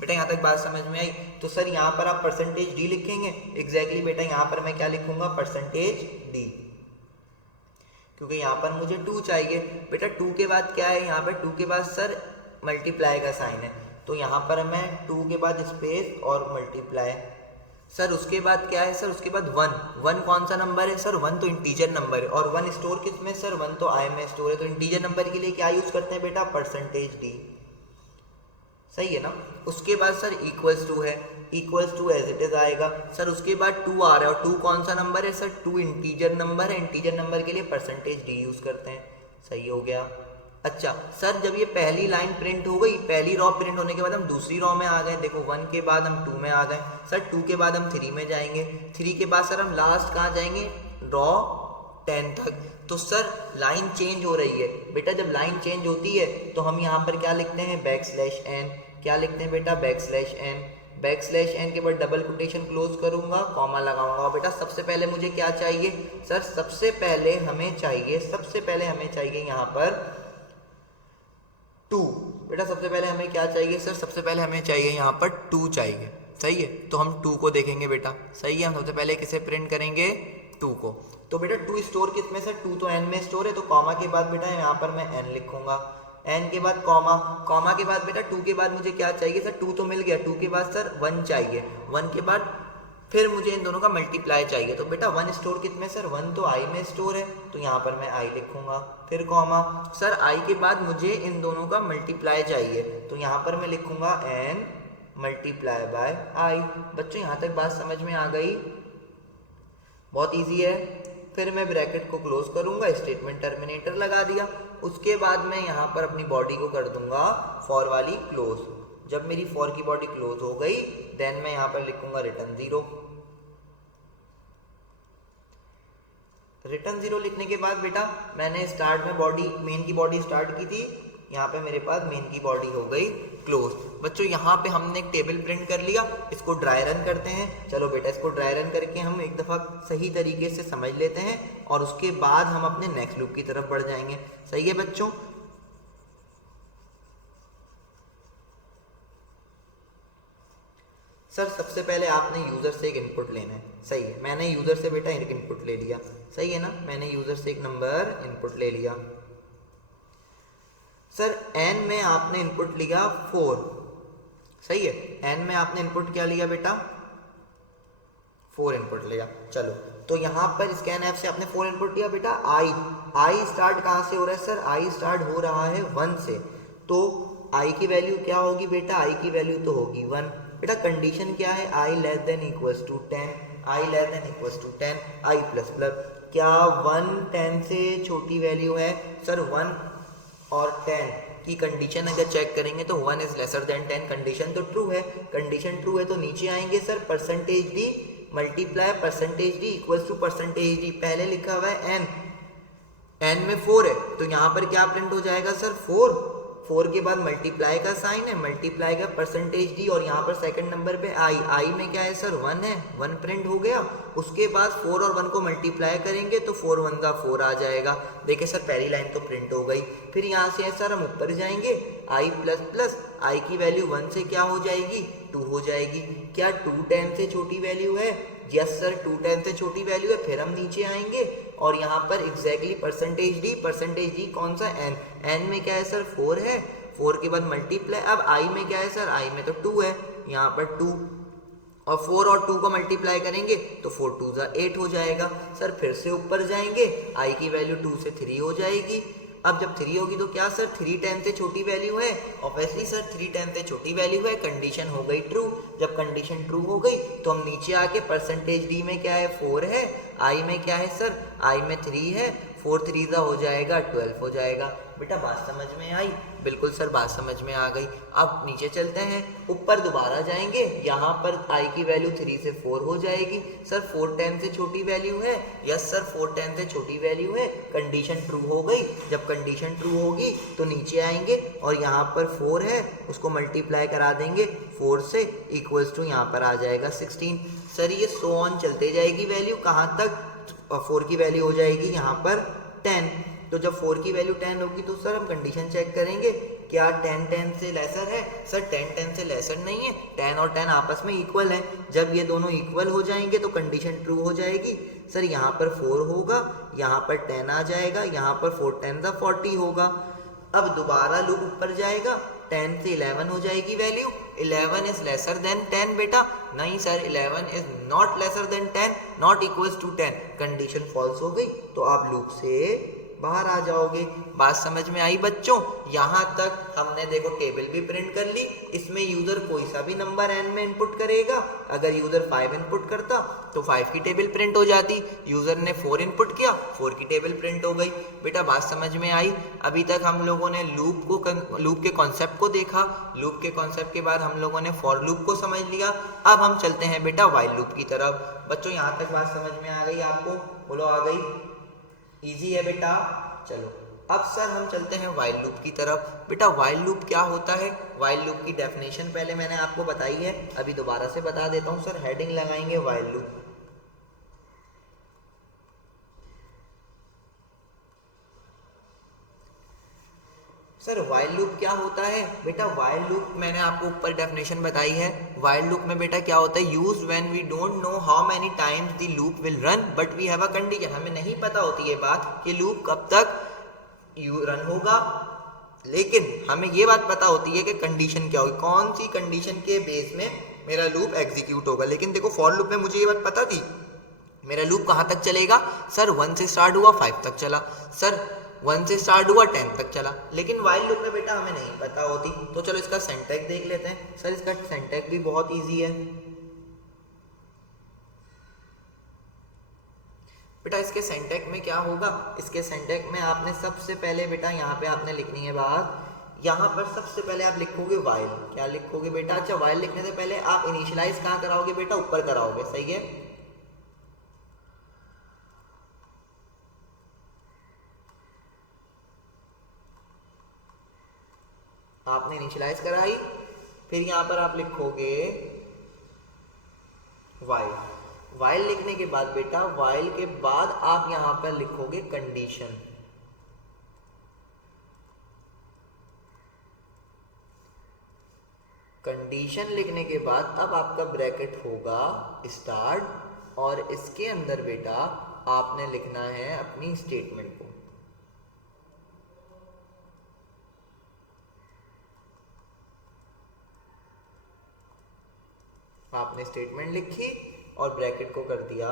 बेटा यहाँ तक बात समझ में आई, तो सर यहाँ पर आप परसेंटेज डी लिखेंगे, एग्जैक्टली बेटा यहाँ पर मैं क्या लिखूंगा, परसेंटेज डी, क्योंकि यहाँ पर मुझे 2 चाहिए। बेटा 2 के बाद क्या है, यहाँ पर 2 के बाद सर मल्टीप्लाई का साइन है, तो यहाँ पर मैं 2 के बाद स्पेस और मल्टीप्लाई। सर उसके बाद क्या है सर, उसके बाद 1 कौन सा नंबर है सर, 1 तो इंटीजर नंबर है, और 1 स्टोर किस में सर, 1 तो आई में स्टोर है, तो इंटीजर नंबर के लिए क्या यूज करते हैं बेटा, परसेंटेज डी, सही है ना। उसके बाद सर इक्वल्स टू है, equals to as it is आएगा सर। उसके बाद 2 आ रहा है, और 2 कौन सा नंबर है सर, 2 इंटीजर नंबर है, इंटीजर नंबर के लिए परसेंटेज डी यूज करते हैं, सही हो गया। अच्छा सर जब ये पहली लाइन प्रिंट हो गई, पहली रॉ प्रिंट होने के बाद हम दूसरी रॉ में आ गए, देखो 1 के बाद हम 2 में आ गए सर, 2 के बाद हम 3 में जाएंगे, 3 के बाद सर हम लास्ट कहाँ जाएंगे, रॉ 10 तक। तो सर लाइन चेंज हो रही है बेटा, जब लाइन चेंज होती है तो हम यहाँ पर क्या लिखते हैं, बैकस्लैश n, क्या लिखते हैं बेटा, बैकस्लैश n, बैकस्लैश n के बाद डबल कोटेशन क्लोज करूंगा, कॉमा लगाऊंगा। बेटा सबसे पहले मुझे क्या चाहिए सर, सबसे पहले हमें चाहिए यहाँ पर 2, बेटा सबसे पहले हमें क्या चाहिए सर, सबसे पहले हमें चाहिए यहाँ पर 2 चाहिए, सही है। तो हम 2 को देखेंगे बेटा, सही है। हम सबसे पहले किसे प्रिंट करेंगे, 2 को। तो बेटा 2 स्टोर किस में सर, 2 तो n में स्टोर है, तो कॉमा के बाद बेटा यहाँ पर मैं n लिखूंगा, n के बाद कॉमा, कॉमा के बाद बेटा 2 के बाद मुझे क्या चाहिए सर, 2 तो मिल गया, 2 के बाद सर 1 चाहिए, 1 के बाद फिर मुझे इन दोनों का मल्टीप्लाई चाहिए, तो बेटा 1 स्टोर किस में सर, 1 तो i में स्टोर है, तो यहाँ पर मैं i लिखूंगा, फिर कॉमा सर i के बाद मुझे इन दोनों का मल्टीप्लाई चाहिए, तो यहाँ पर मैं लिखूंगा n मल्टीप्लाई बाय i। बच्चों यहाँ तक बात समझ में आ गई, बहुत ईजी है। फिर मैं ब्रैकेट को क्लोज करूंगा, स्टेटमेंट टर्मिनेटर लगा दिया, उसके बाद मैं यहाँ पर अपनी बॉडी को कर दूंगा फॉर वाली क्लोज। जब मेरी फॉर की बॉडी क्लोज हो गई देन मैं यहाँ पर लिखूंगा रिटर्न 0। रिटर्न 0 लिखने के बाद बेटा मैंने स्टार्ट में बॉडी, मेन की बॉडी स्टार्ट की थी, यहाँ पे मेरे पास मेन की बॉडी हो गई क्लोज। बच्चों यहाँ पे हमने एक टेबल प्रिंट कर लिया, इसको ड्राई रन करते हैं। चलो बेटा इसको ड्राई रन करके हम एक दफ़ा सही तरीके से समझ लेते हैं और उसके बाद हम अपने नेक्स्ट लूप की तरफ बढ़ जाएंगे, सही है बच्चों। सर सबसे पहले आपने यूज़र से एक इनपुट लेना है, सही है। मैंने यूज़र से बेटा एक इनपुट ले लिया, सही है ना, मैंने यूज़र से एक नंबर इनपुट ले लिया। सर n में आपने इनपुट लिया 4, सही है। n में आपने इनपुट क्या लिया बेटा, 4 इनपुट लिया। चलो तो यहाँ पर स्कैन ऐप से आपने 4 इनपुट लिया बेटा। i स्टार्ट कहाँ से हो रहा है सर, i स्टार्ट हो रहा है 1 से, तो i की वैल्यू क्या होगी बेटा, i की वैल्यू तो होगी 1। बेटा कंडीशन क्या है, i less than equals to 10, i less than equals to 10, i plus plus, क्या 1 10 से छोटी वैल्यू है सर, 1 और 10 की कंडीशन अगर चेक करेंगे तो 1 इज लेसर देन 10, कंडीशन तो ट्रू है, कंडीशन ट्रू है तो नीचे आएंगे sir percentage d multiply percentage d equals to percentage d. पहले लिखा हुआ है n में 4 है तो यहाँ पर क्या प्रिंट हो जाएगा सर 4 के बाद मल्टीप्लाई का साइन है, मल्टीप्लाई का परसेंटेज डी, और यहाँ पर सेकंड नंबर पे i में क्या है सर 1 है, 1 प्रिंट हो गया। उसके बाद 4 और 1 को मल्टीप्लाई करेंगे तो 4 1 का 4 आ जाएगा। देखिए सर पहली लाइन तो प्रिंट हो गई। फिर यहाँ से सर हम ऊपर जाएंगे, i प्लस प्लस i की वैल्यू 1 से क्या हो जाएगी 2 हो जाएगी। क्या 2 10 से छोटी वैल्यू है, यस सर 2 10 से छोटी वैल्यू है। फिर हम नीचे आएंगे और यहाँ पर एग्जैक्टली परसेंटेज डी कौन सा n में क्या है सर 4 है, 4 के बाद मल्टीप्लाई, अब i में क्या है सर, i में तो 2 है, यहाँ पर 2 और 4 और 2 को मल्टीप्लाई करेंगे तो 4 2 8 हो जाएगा। सर फिर से ऊपर जाएंगे, i की वैल्यू 2 से 3 हो जाएगी। अब जब 3 होगी तो क्या सर 3 10 से छोटी वैल्यू है, ऑब्वियसली सर 3 10 से छोटी वैल्यू है, कंडीशन हो गई ट्रू। जब कंडीशन ट्रू हो गई तो हम नीचे आके परसेंटेज डी में क्या है 4 है, आई में क्या है सर, आई में 3 है, 4 3 हो जाएगा 12 हो जाएगा। बेटा बात समझ में आई, बिल्कुल सर बात समझ में आ गई। अब नीचे चलते हैं, ऊपर दोबारा जाएंगे, यहाँ पर i की वैल्यू 3 से 4 हो जाएगी। सर 4 10 से छोटी वैल्यू है, यस सर 4 10 से छोटी वैल्यू है, कंडीशन ट्रू हो गई। जब कंडीशन ट्रू होगी तो नीचे आएंगे और यहाँ पर 4 है उसको मल्टीप्लाई करा देंगे 4 से, इक्वल्स टू यहाँ पर आ जाएगा 16। सर ये सो ऑन चलते जाएगी वैल्यू कहाँ तक, 4 की वैल्यू हो जाएगी यहाँ पर 10। तो जब 4 की वैल्यू 10 होगी तो सर हम कंडीशन चेक करेंगे, क्या 10 10 से लेसर है, सर 10 10 से लेसर नहीं है, 10 और 10 आपस में इक्वल है। जब ये दोनों इक्वल हो जाएंगे तो कंडीशन ट्रू हो जाएगी। सर यहाँ पर 4 होगा, यहाँ पर 10 आ जाएगा, यहाँ पर 4 10 40 होगा। अब दोबारा लूप ऊपर जाएगा 10 से 11 हो जाएगी वैल्यू, 11 इज लेसर देन 10 बेटा, नहीं sir 11 is not lesser than 10, not equals to 10, condition false हो गई तो आप लूप से बाहर आ जाओगे। बात समझ में आई बच्चों? यहाँ तक हमने देखो टेबल भी प्रिंट कर ली, इसमें यूजर कोई सा भी नंबर n में इनपुट करेगा, अगर यूजर 5 इनपुट करता तो 5 की टेबल प्रिंट हो जाती, यूजर ने 4 इनपुट किया 4 की टेबल प्रिंट हो गई। बेटा बात समझ में आई? अभी तक हम लोगों ने लूप के कॉन्सेप्ट को देखा, लूप के कॉन्सेप्ट के बाद हम लोगों ने फॉर लूप को समझ लिया, अब हम चलते हैं बेटा व्हाइल लूप की तरफ। बच्चों यहाँ तक बात समझ में आ गई आपको? बोलो आ गई? इजी है बेटा? चलो अब सर हम चलते हैं व्हाइल लूप की तरफ। बेटा व्हाइल लूप क्या होता है? व्हाइल लूप की डेफिनेशन पहले मैंने आपको बताई है, अभी दोबारा से बता देता हूं सर। हेडिंग लगाएंगे while loop. Sir while loop क्या होता है? बेटा व्हाइल लूप मैंने आपको ऊपर डेफिनेशन बताई है। व्हाइल लूप में बेटा क्या होता है? Used when we don't know how many times the loop will run but we have a condition. हमें नहीं पता होती है बात कि लूप कब तक रन होगा, लेकिन हमें ये बात पता होती है कि कंडीशन क्या होगी, कौन सी कंडीशन के बेस में मेरा लूप एग्जीक्यूट होगा। लेकिन देखो फॉर लूप में मुझे ये बात पता थी मेरा लूप कहाँ तक चलेगा। सर 1 से स्टार्ट हुआ 5 तक चला, सर 1 से स्टार्ट हुआ 10 तक चला, लेकिन व्हाइल लूप में बेटा हमें नहीं पता होती। तो चलो इसका सिंटैक्स देख लेते हैं। सर इसका सिंटैक्स भी बहुत इजी है बेटा। इसके सिंटैक्स में क्या होगा? इसके सिंटैक्स में आपने सबसे पहले बेटा यहाँ पे आपने लिखनी है बात, यहाँ पर सबसे पहले आप लिखोगे व्हाइल। क्या लिखोगे बेटा? अच्छा व्हाइल लिखने से पहले आप इनिशियलाइज कहाँ कराओगे बेटा? ऊपर कराओगे, सही है। आपने इनिशियलाइज कराई, फिर यहां पर आप लिखोगे व्हाइल। व्हाइल लिखने के बाद बेटा व्हाइल के बाद आप यहां पर लिखोगे कंडीशन। कंडीशन लिखने के बाद अब आपका ब्रैकेट होगा स्टार्ट, और इसके अंदर बेटा आपने लिखना है अपनी स्टेटमेंट को। आपने स्टेटमेंट लिखी और ब्रैकेट को कर दिया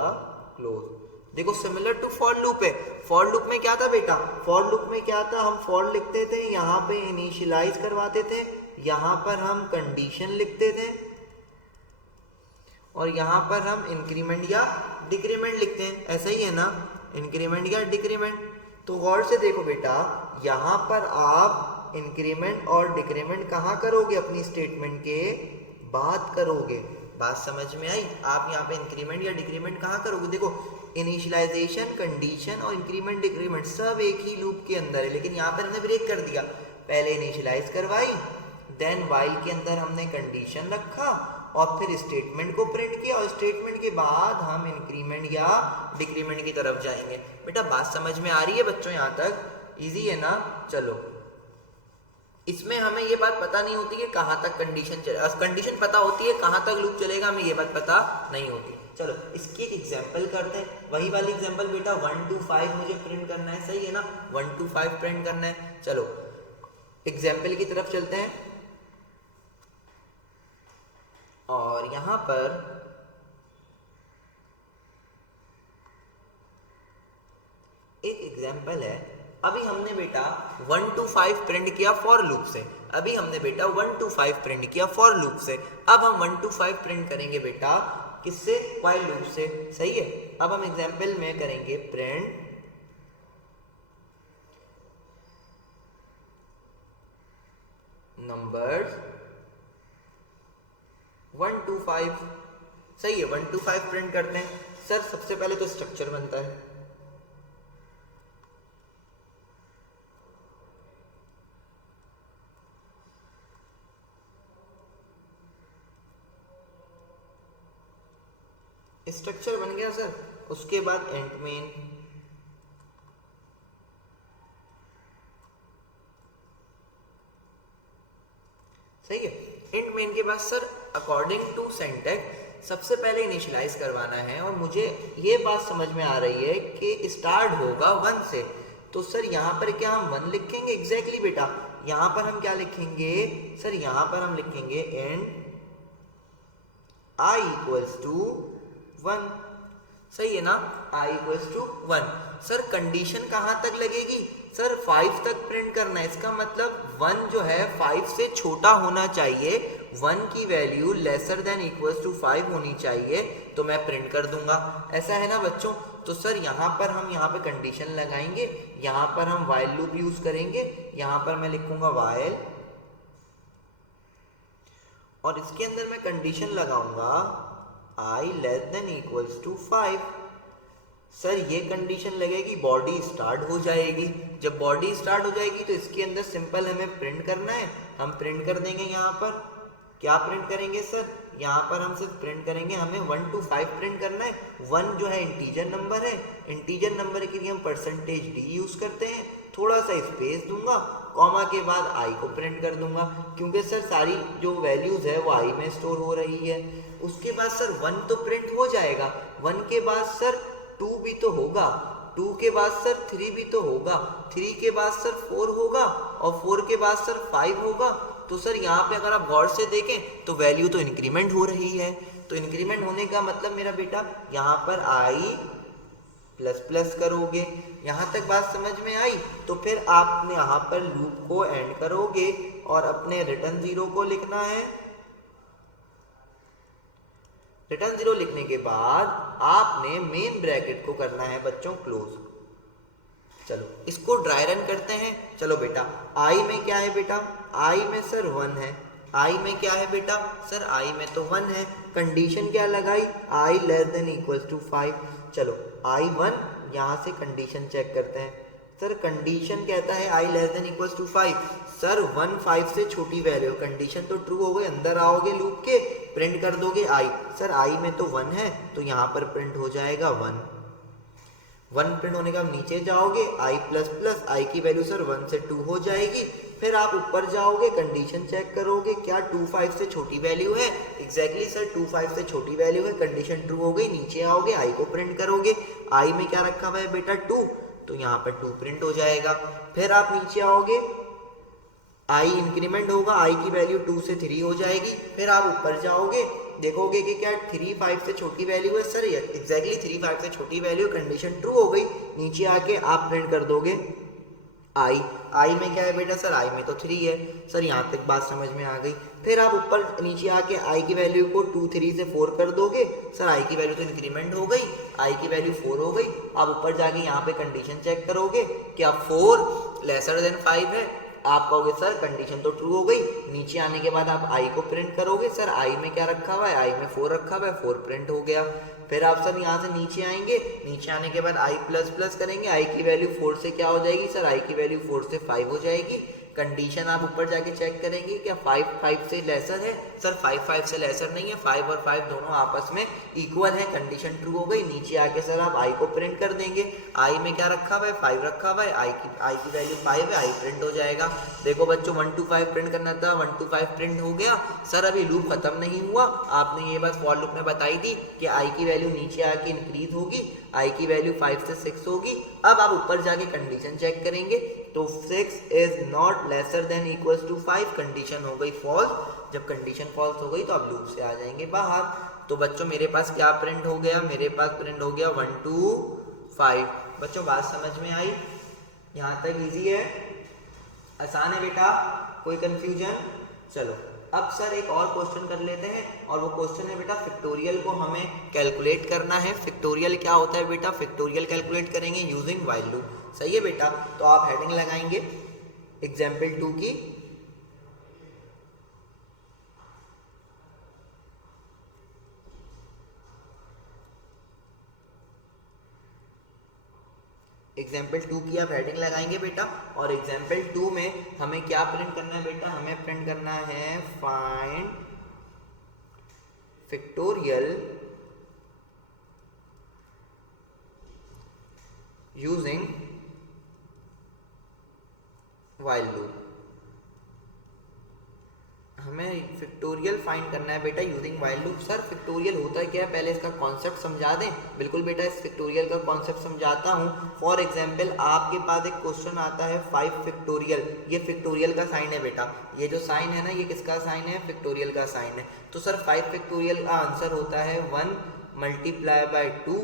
क्लोज। देखो सिमिलर टू फॉर लूप है। फॉर लूप में क्या था बेटा? फॉर लूप में क्या था? हम फॉर लिखते थे, यहाँ पे इनिशियलाइज करवाते थे, यहाँ पर हम कंडीशन लिखते थे, और यहाँ पर हम इंक्रीमेंट या डिक्रीमेंट लिखते हैं। ऐसा ही है ना, इंक्रीमेंट या डिक्रीमेंट। तो गौर से देखो बेटा, यहाँ पर आप इंक्रीमेंट और डिक्रीमेंट कहाँ करोगे? अपनी स्टेटमेंट के बाद करोगे। बात समझ में आई? आप यहाँ पे इंक्रीमेंट या डिक्रीमेंट कहाँ करोगे? देखो इनिशियलाइजेशन, कंडीशन और इंक्रीमेंट डिक्रीमेंट सब एक ही लूप के अंदर है, लेकिन यहाँ पर हमने ब्रेक कर दिया। पहले इनिशियलाइज करवाई, देन व्हाइल के अंदर हमने कंडीशन रखा और फिर स्टेटमेंट को प्रिंट किया, और स्टेटमेंट के बाद हम इंक्रीमेंट या डिक्रीमेंट की तरफ जाएंगे। बेटा बात समझ में आ रही है बच्चों? यहाँ तक इजी है ना? चलो इसमें हमें ये बात पता नहीं होती कि कहाँ तक कंडीशन चलेगा, कंडीशन पता होती है, कहाँ तक लूप चलेगा हमें ये बात पता नहीं होती। चलो इसकी एक एग्जांपल करते हैं। वही वाली एग्जांपल बेटा 1 to 5 मुझे प्रिंट करना है, सही है ना? 1 to 5 प्रिंट करना है। चलो एग्जांपल की तरफ चलते हैं, और यहां पर एक एग्जांपल है। अभी हमने बेटा 1 to 5 प्रिंट किया फॉर लूप से। अभी हमने बेटा 1 to 5 प्रिंट किया फॉर लूप से। अब हम 1 to 5 प्रिंट करेंगे बेटा किससे? व्हाइल लूप से, सही है। अब हम एग्जांपल में करेंगे प्रिंट नंबर्स 1 to 5, सही है। 1 to 5 प्रिंट करते हैं। सर सबसे पहले तो स्ट्रक्चर बनता है, स्ट्रक्चर बन गया सर। उसके बाद एंड मेन, सही है। एंड मेन के बाद सर अकॉर्डिंग टू सिंटैक्स सबसे पहले इनिशियलाइज करवाना है, और मुझे ये बात समझ में आ रही है कि स्टार्ट होगा 1 से। तो सर यहाँ पर क्या हम 1 लिखेंगे? एग्जैक्टली बेटा, यहाँ पर हम क्या लिखेंगे सर, यहाँ पर हम लिखेंगे एंड i इक्वल्स टू 1। सही है ना, i equals to 1। Sir condition कहाँ तक लगेगी सर, 5 तक प्रिंट करना है। इसका मतलब 1 जो है 5 से छोटा होना चाहिए, 1 की value lesser than equals to 5 होनी चाहिए, तो मैं प्रिंट कर दूंगा। ऐसा है ना बच्चों। तो सर यहाँ पर हम यहाँ पे कंडीशन लगाएंगे, यहाँ पर हम वाइल लूप यूज करेंगे, यहाँ पर मैं लिखूंगा वाइल, और इसके अंदर मैं कंडीशन लगाऊंगा i less than equals to 5। Sir ये कंडीशन लगेगी, बॉडी स्टार्ट हो जाएगी। जब बॉडी स्टार्ट हो जाएगी तो इसके अंदर सिंपल हमें प्रिंट करना है, हम प्रिंट कर देंगे। यहाँ पर क्या प्रिंट करेंगे सर, यहाँ पर हम सिर्फ प्रिंट करेंगे, हमें 1 to 5 प्रिंट करना है। 1 जो है इंटीजर नंबर है, इंटीजर नंबर के लिए हम %d यूज करते हैं। थोड़ा सा स्पेस दूंगा, कॉमा के बाद i को प्रिंट कर दूंगा, क्योंकि सर सारी जो वैल्यूज है वो i में स्टोर हो रही है। उसके बाद सर 1 तो प्रिंट हो जाएगा, 1 के बाद सर 2 भी तो होगा, 2 के बाद सर 3 भी तो होगा, 3 के बाद सर 4 होगा, और 4 के बाद सर 5 होगा। तो सर यहाँ पे अगर आप गौर से देखें तो वैल्यू तो इंक्रीमेंट हो रही है। तो इंक्रीमेंट होने का मतलब मेरा बेटा यहाँ पर i प्लस प्लस करोगे। यहाँ तक बात समझ में आई। तो फिर आपने यहाँ पर लूप को एंड करोगे और अपने रिटर्न 0 को लिखना है। रिटर्न 0 लिखने के बाद आपने मेन ब्रैकेट को करना है बच्चों क्लोज। चलो इसको ड्राई रन करते हैं। चलो बेटा i में क्या है बेटा, i में सर 1 है, i में क्या है बेटा सर, i में तो 1 है। कंडीशन क्या लगाई, i less than equals to 5। चलो i1, यहाँ से कंडीशन चेक करते हैं। सर कंडीशन कहता है i less than equals to 5। Sir 1 5 से छोटी वैल्यू, कंडीशन तो ट्रू हो गई। अंदर आओगे लूप के, प्रिंट कर दोगे i। सर i में तो 1 है, तो यहाँ पर प्रिंट हो जाएगा 1। 1 प्रिंट होने का आप नीचे जाओगे, i प्लस प्लस, i की वैल्यू सर 1 से 2 हो जाएगी। फिर आप ऊपर जाओगे, कंडीशन चेक करोगे, क्या 2 5 से छोटी वैल्यू है। एग्जैक्टली सर 2 5 से छोटी वैल्यू है, कंडीशन ट्रू हो गई। नीचे आओगे, i को प्रिंट करोगे, i में क्या रखा हुआ है बेटा 2, तो यहाँ पर 2 प्रिंट हो जाएगा। फिर आप नीचे आओगे, i इंक्रीमेंट होगा, i की वैल्यू 2 से 3 हो जाएगी। फिर आप ऊपर जाओगे, देखोगे कि क्या 3 5 से छोटी वैल्यू है। सर एग्जैक्टली 3 5 से छोटी वैल्यू, कंडीशन ट्रू हो गई। नीचे आके आप प्रिंट कर दोगे i में क्या है बेटा सर, i में तो 3 है। सर यहाँ तक बात समझ में आ गई। फिर आप ऊपर नीचे आके i की वैल्यू को 2 3 से 4 कर दोगे। सर i की वैल्यू तो इंक्रीमेंट हो गई, i की वैल्यू 4 हो गई। आप ऊपर जाके यहाँ पे कंडीशन चेक करोगे, क्या 4 लेसर देन 5 है। आप कहोगे सर कंडीशन तो ट्रू हो गई। नीचे आने के बाद आप i को प्रिंट करोगे। सर i में क्या रखा हुआ है, i में 4 रखा हुआ है, 4 प्रिंट हो गया। फिर आप सब यहाँ से नीचे आएंगे, नीचे आने के बाद i प्लस प्लस करेंगे, i की वैल्यू 4 से क्या हो जाएगी सर, i की वैल्यू 4 से 5 हो जाएगी। कंडीशन आप ऊपर जाके चेक करेंगे, क्या 5 5 से लेसर है। सर 5 5 से लेसर नहीं है, 5 और 5 दोनों आपस में इक्वल है, कंडीशन ट्रू हो गई। नीचे आके सर आप i को प्रिंट कर देंगे। i में क्या रखा हुआ है, 5 रखा हुआ है, i की वैल्यू 5 है, i प्रिंट हो जाएगा। देखो बच्चों 1 to 5 प्रिंट करना था, 1 to 5 प्रिंट हो गया। सर अभी लूप खत्म नहीं हुआ, आपने ये बात फॉर लूप में बताई थी कि i की वैल्यू नीचे आके इंक्रीज होगी, i की वैल्यू 5 से 6 होगी। अब आप ऊपर जाके कंडीशन चेक करेंगे, तो 6 is not lesser than equals to 5, condition हो गई फॉल्स। जब कंडीशन फॉल्स हो गई तो आप लूप से आ जाएंगे बाहर। तो बच्चों मेरे पास क्या प्रिंट हो गया, मेरे पास प्रिंट हो गया 1 to 5। बच्चों बात समझ में आई, यहाँ तक इजी है, आसान है बेटा, कोई कंफ्यूजन। चलो अब सर एक और क्वेश्चन कर लेते हैं, और वो क्वेश्चन है बेटा फैक्टोरियल को हमें कैलकुलेट करना है। फैक्टोरियल क्या होता है बेटा, फैक्टोरियल कैलकुलेट करेंगे यूजिंग व्हाइल लूप। सही है बेटा। तो आप हेडिंग लगाएंगे एग्जाम्पल 2 की, एग्जाम्पल 2 की आप हेडिंग लगाएंगे बेटा। और एग्जाम्पल 2 में हमें क्या प्रिंट करना है बेटा, हमें प्रिंट करना है find factorial using while loop. हमें फैक्टोरियल फाइंड करना है बेटा using while loop. Sir factorial होता है क्या है, पहले इसका कॉन्सेप्ट समझा दें। बिल्कुल बेटा, इस फैक्टोरियल का कॉन्सेप्ट समझाता हूँ। फॉर एग्जांपल आपके पास एक क्वेश्चन आता है 5 फैक्टोरियल, ये फैक्टोरियल का साइन है बेटा, ये जो साइन है ना ये किसका साइन है, फैक्टोरियल का साइन है। तो सर 5 फैक्टोरियल का आंसर होता है 1 multiply by 2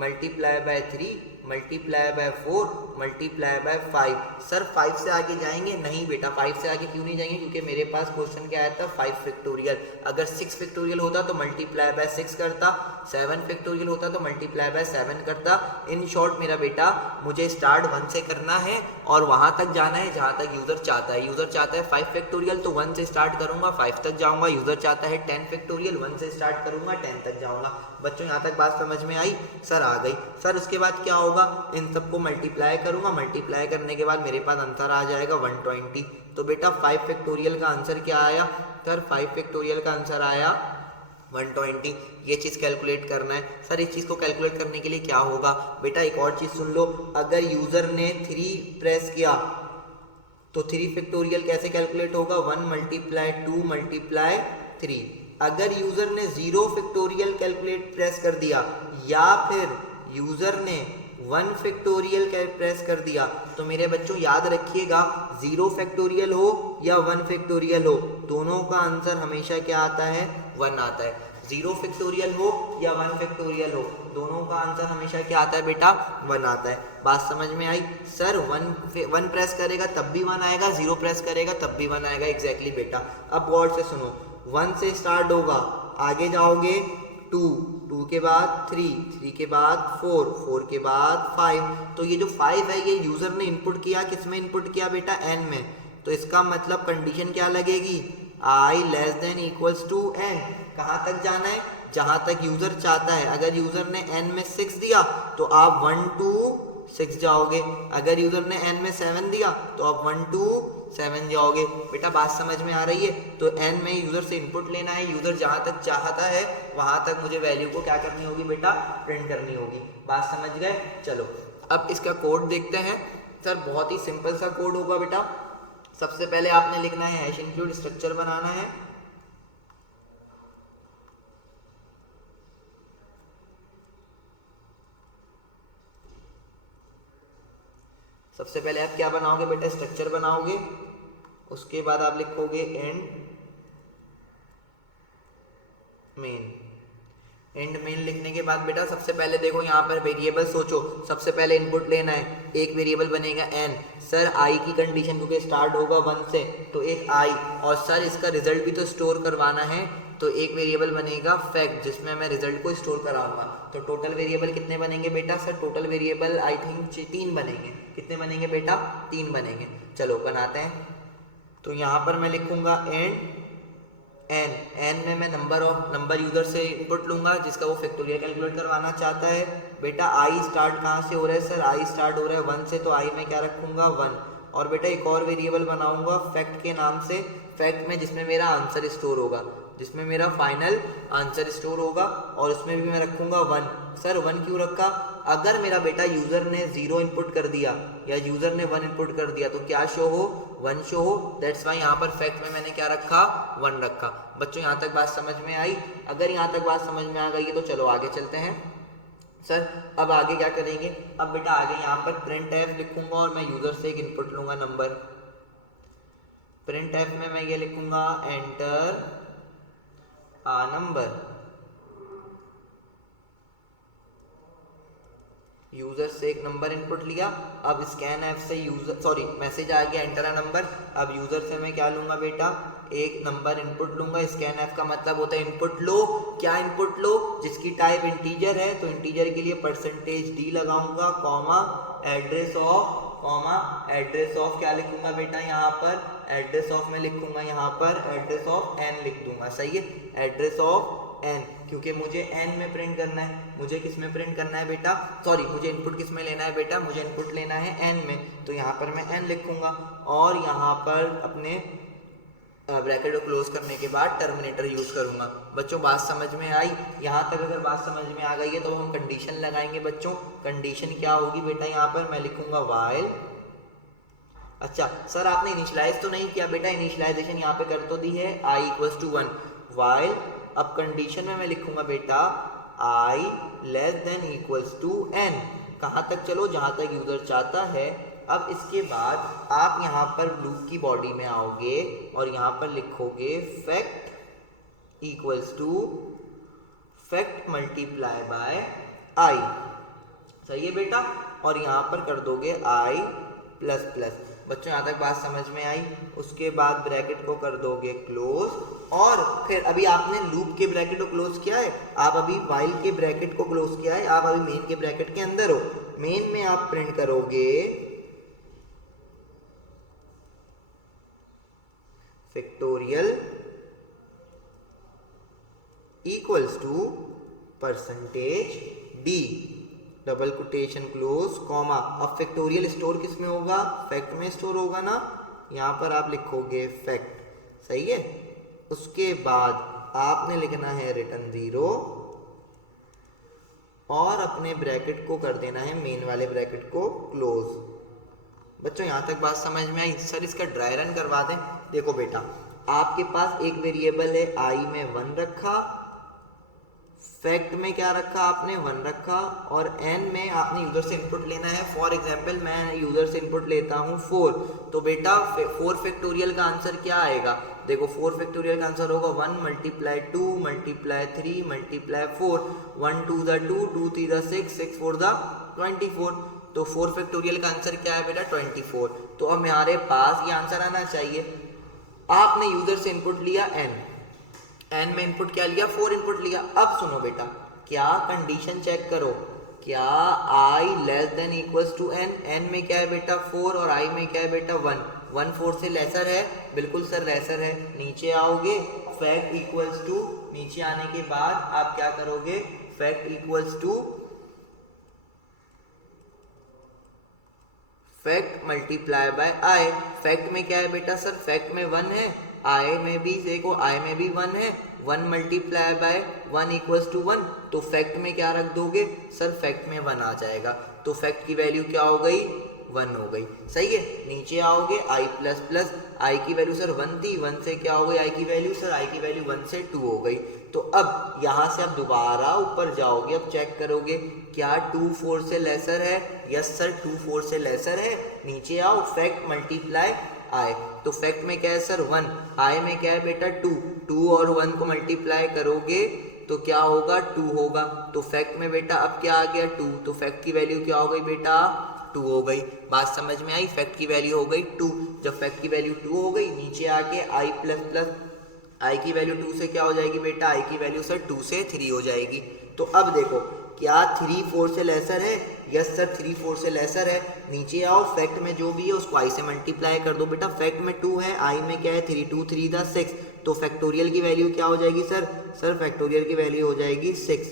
multiply by 3 multiply by 4 multiply by 5। Sir 5 से आगे जाएंगे? नहीं बेटा, 5 से आगे क्यों नहीं जाएंगे, क्योंकि मेरे पास क्वेश्चन क्या आया था 5 फैक्टोरियल। अगर 6 फैक्टोरियल होता तो मल्टीप्लाई बाय 6 करता, 7 फैक्टोरियल होता तो मल्टीप्लाई बाय 7 करता। इन शॉर्ट मेरा बेटा मुझे स्टार्ट 1 से करना है और वहां तक जाना है जहां तक यूजर चाहता है। यूजर चाहता है 5 फैक्टोरियल तो 1 से स्टार्ट करूंगा 5 तक जाऊंगा। यूजर चाहता है 10 फैक्टोरियल, 1 से स्टार्ट करूंगा 10 तक जाऊंगा। बच्चों यहाँ तक बात समझ में आई? सर आ गई। सर उसके बाद क्या होगा, इन सबको मल्टीप्लाई करूंगा, मल्टीप्लाई करने के बाद मेरे पास आंसर आ जाएगा 120। तो बेटा 5 फैक्टोरियल का आंसर क्या आया, सर 5 फैक्टोरियल का आंसर आया 120। ये चीज़ कैलकुलेट करना है। सर इस चीज़ को कैलकुलेट करने के लिए क्या होगा बेटा, एक और चीज़ सुन लो। अगर यूज़र ने 3 प्रेस किया तो 3 फैक्टोरियल कैसे कैलकुलेट होगा, 1 मल्टीप्लाई 2 मल्टीप्लाई 3। अगर यूज़र ने 0 फैक्टोरियल कैलकुलेट प्रेस कर दिया या फिर यूज़र ने 1 फैक्टोरियल प्रेस कर दिया, तो मेरे बच्चों याद रखिएगा 0 फैक्टोरियल हो या 1 फैक्टोरियल हो, दोनों का आंसर हमेशा क्या आता है, 1 आता है। 0 फैक्टोरियल हो या 1 फैक्टोरियल हो, दोनों का आंसर हमेशा क्या आता है बेटा, 1 आता है। बात समझ में आई? सर 1 प्रेस करेगा तब भी 1 आएगा, 0 प्रेस करेगा तब भी 1 आएगा। एग्जैक्टली बेटा। अब गौर से सुनो, 1 से स्टार्ट होगा, आगे जाओगे 2 के बाद 3 के बाद 4 के बाद 5। तो ये जो 5 है ये यूजर ने इनपुट किया, किस में इनपुट किया बेटा, n में। तो इसका मतलब कंडीशन क्या लगेगी, i less than equals to n। कहाँ तक जाना है, जहां तक यूजर चाहता है। अगर यूजर ने n में 6 दिया तो आप 1 to 6 जाओगे। अगर यूजर ने n में 7 दिया तो आप 1 to 7 जाओगे। बेटा बात समझ में आ रही है? तो n में यूजर से इनपुट लेना है, यूजर जहां तक चाहता है वहां तक मुझे वैल्यू को क्या करनी होगी बेटा, प्रिंट करनी होगी। बात समझ गए? चलो अब इसका कोड देखते हैं। सर बहुत ही सिंपल सा कोड होगा बेटा। सबसे पहले आपने लिखना है हैश इंक्लूड, स्ट्रक्चर बनाना है। सबसे पहले आप क्या बनाओगे बेटा, स्ट्रक्चर बनाओगे। उसके बाद आप लिखोगे एंड मेन। एंड मेन लिखने के बाद बेटा सबसे पहले देखो यहाँ पर वेरिएबल सोचो। सबसे पहले इनपुट लेना है, एक वेरिएबल बनेगा n। सर i की कंडीशन क्योंकि स्टार्ट होगा 1 से तो एक i, और सर इसका रिजल्ट भी तो स्टोर करवाना है, तो एक वेरिएबल बनेगा फैक्ट जिसमें मैं रिजल्ट को स्टोर कराऊंगा। तो टोटल वेरिएबल कितने बनेंगे बेटा, sir total variable I think 3 बनेंगे। कितने बनेंगे बेटा, 3 बनेंगे। चलो बनाते हैं। तो यहाँ पर मैं लिखूंगा एंड n में मैं नंबर यूजर से इनपुट लूंगा जिसका वो फैक्टोरियल कैलकुलेट करवाना चाहता है। बेटा i स्टार्ट कहाँ से हो रहा है, सर i स्टार्ट हो रहा है 1 से, तो i में क्या रखूंगा 1। और बेटा एक और वेरिएबल बनाऊंगा फैक्ट के नाम से, फैक्ट में जिसमें मेरा आंसर स्टोर होगा, जिसमें मेरा फाइनल आंसर स्टोर होगा, और उसमें भी मैं रखूंगा 1। सर 1 क्यों रखा, अगर मेरा बेटा यूजर ने 0 इनपुट कर दिया या यूजर ने 1 इनपुट कर दिया तो क्या शो हो, 1 शो हो। दैट्स वाई यहाँ पर फैक्ट में मैंने क्या रखा, 1 रखा। बच्चों यहाँ तक बात समझ में आई? अगर यहाँ तक बात समझ में आ गई है तो चलो आगे चलते हैं। सर अब आगे क्या करेंगे, अब बेटा आगे यहाँ पर प्रिंट एफ लिखूंगा और मैं यूजर से एक इनपुट लूंगा नंबर। प्रिंट एफ में मैं ये लिखूंगा एंटर आ नंबर। यूजर से एक नंबर इनपुट लिया, अब स्कैन ऐप से मैसेज आ गया एंटर अ नंबर। अब यूजर से मैं क्या लूंगा बेटा, एक नंबर इनपुट लूंगा। स्कैन ऐप का मतलब होता है इनपुट लो। क्या इनपुट लो, जिसकी टाइप इंटीजर है तो इंटीजर के लिए %d लगाऊंगा, कॉमा एड्रेस ऑफ क्या लिखूंगा बेटा, यहाँ पर एड्रेस ऑफ में लिखूंगा, यहाँ पर एड्रेस ऑफ n लिख दूंगा। सही है, एड्रेस ऑफ n, क्योंकि मुझे n में प्रिंट करना है। मुझे किस में प्रिंट करना है बेटा, मुझे इनपुट किस में लेना है बेटा, मुझे इनपुट लेना है n में, तो यहाँ पर मैं n लिखूंगा। और यहाँ पर अपने ब्रैकेट को क्लोज करने के बाद टर्मिनेटर यूज करूंगा। बच्चों बात समझ में आई? यहाँ तक अगर बात समझ में आ गई है तो हम कंडीशन लगाएंगे। बच्चों कंडीशन क्या होगी बेटा, यहाँ पर मैं लिखूंगा while, अच्छा सर आपने इनिशियलाइज तो नहीं किया बेटा, इनिशियलाइजेशन यहाँ पे कर तो दी है i इक्वल्स टू 1 वाइल, अब कंडीशन में मैं लिखूंगा बेटा i less than equals to n, कहाँ तक चलो जहाँ तक यूजर चाहता है। अब इसके बाद आप यहाँ पर लूप की बॉडी में आओगे और यहाँ पर लिखोगे fact equals to fact multiply by i, सही है बेटा, और यहाँ पर कर दोगे i प्लस प्लस। बच्चों यहाँ तक बात समझ में आई। उसके बाद ब्रैकेट को कर दोगे क्लोज, और फिर अभी आपने लूप के ब्रैकेट को क्लोज किया है, आप अभी वाइल के ब्रैकेट को क्लोज किया है, आप अभी मेन के ब्रैकेट के अंदर हो। मेन में आप प्रिंट करोगे factorial equals to percentage D double quotation close comma. अब फैक्टोरियल स्टोर किस में होगा, फैक्ट में स्टोर होगा ना, यहाँ पर आप लिखोगे फैक्ट, सही है। उसके बाद आपने लिखना है रिटर्न 0 और अपने ब्रैकेट को कर देना है मेन वाले ब्रैकेट को क्लोज। बच्चों यहाँ तक बात समझ में आई। सर इसका ड्राई रन करवा दें। देखो बेटा आपके पास एक वेरिएबल है i में 1 रखा, फैक्ट में क्या रखा आपने 1 रखा, और n में आपने यूजर से इनपुट लेना है। फॉर एग्जांपल मैं यूजर से इनपुट लेता हूँ 4, तो बेटा 4 फैक्टोरियल का आंसर क्या आएगा, देखो 4 फैक्टोरियल का आंसर होगा 1 multiply 2 multiply 3 multiply 4, 1 2 the 2 2 3 the 6 6 4 the 24, तो 4 फैक्टोरियल का आंसर क्या है बेटा 24। तो अब हमारे पास ये आंसर आना चाहिए। आपने यूजर से इनपुट लिया n में इनपुट क्या लिया 4 इनपुट लिया। अब सुनो बेटा क्या कंडीशन चेक करो, क्या i less than equals to n में क्या है बेटा 4 और i में क्या है बेटा 1 4 से लेसर है, बिल्कुल सर लेसर है। नीचे आओगे फैक्ट इक्वल्स टू, नीचे आने के बाद आप क्या करोगे fact equals to fact multiply by i। Fact में क्या है बेटा सर, फैक्ट में 1 है, i में भी देखो i में भी 1 है, 1 मल्टीप्लाई बाय 1 इक्वल्स टू 1, तो फैक्ट में क्या रख दोगे सर, फैक्ट में 1 आ जाएगा, तो फैक्ट की वैल्यू क्या हो गई 1 हो गई, सही है। नीचे आओगे i प्लस प्लस, i की वैल्यू सर 1 थी, 1 से क्या हो गई i की वैल्यू सर, i की वैल्यू 1 से 2 हो गई। तो अब यहाँ से आप दोबारा ऊपर जाओगे, अब चेक करोगे क्या 2 4 से लेसर है, यस सर 2 4 से लेसर है। नीचे आओ फैक्ट मल्टीप्लाई i, तो फैक्ट में क्या है सर 1, i में क्या है बेटा 2 और 1 को मल्टीप्लाई करोगे तो क्या होगा 2 होगा, तो फैक्ट में बेटा अब क्या आ गया 2, तो फैक्ट की वैल्यू क्या हो गई बेटा 2 हो गई। बात समझ में आई, फैक्ट की वैल्यू हो गई 2। जब फैक्ट की वैल्यू 2 हो गई, नीचे आके i प्लस प्लस, i की वैल्यू 2 से क्या हो जाएगी बेटा, i की वैल्यू सर 2 से 3 हो जाएगी। तो अब देखो क्या 3 4 से लेसर है, यस सर 3 4 से लेसर है। नीचे आओ फैक्ट में जो भी है उसको i से मल्टीप्लाई कर दो बेटा, फैक्ट में 2 है, i में क्या है 3 2 3 द 6, तो फैक्टोरियल की वैल्यू क्या हो जाएगी सर फैक्टोरियल की वैल्यू हो जाएगी 6।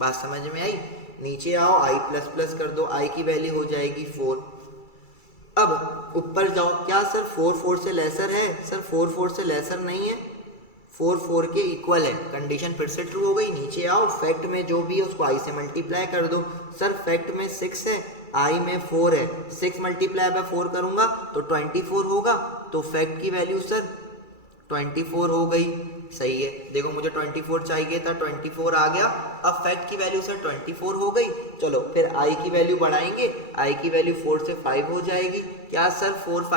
बात समझ में आई। नीचे आओ i प्लस प्लस कर दो, i की वैल्यू हो जाएगी 4। अब ऊपर जाओ, क्या सर 4 4 से लेसर है, सर 4 4 से लेसर नहीं है, 4 4 के इक्वल है, कंडीशन फिर से ट्रू हो गई। नीचे आओ फैक्ट में जो भी है उसको i से मल्टीप्लाई कर दो, सर फैक्ट में 6 है, i में 4 है, 6 मल्टीप्लाई बाय 4 करूंगा तो 24 होगा, तो फैक्ट की वैल्यू सर 24 हो गई, सही है। देखो मुझे 24 चाहिए था, 24 आ गया। अब फैक्ट की वैल्यू सर 24 हो गई। चलो फिर i की वैल्यू बढ़ाएंगे, i की वैल्यू 4 से 5 हो जाएगी। क्या सर 5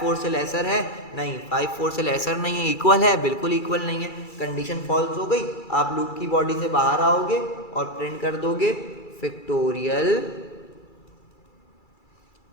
4 से लेसर है, नहीं 5 4 से लेसर नहीं है, इक्वल है, बिल्कुल इक्वल नहीं है, कंडीशन फॉल्स हो गई। आप लूप की बॉडी से बाहर आओगे और प्रिंट कर दोगे फैक्टोरियल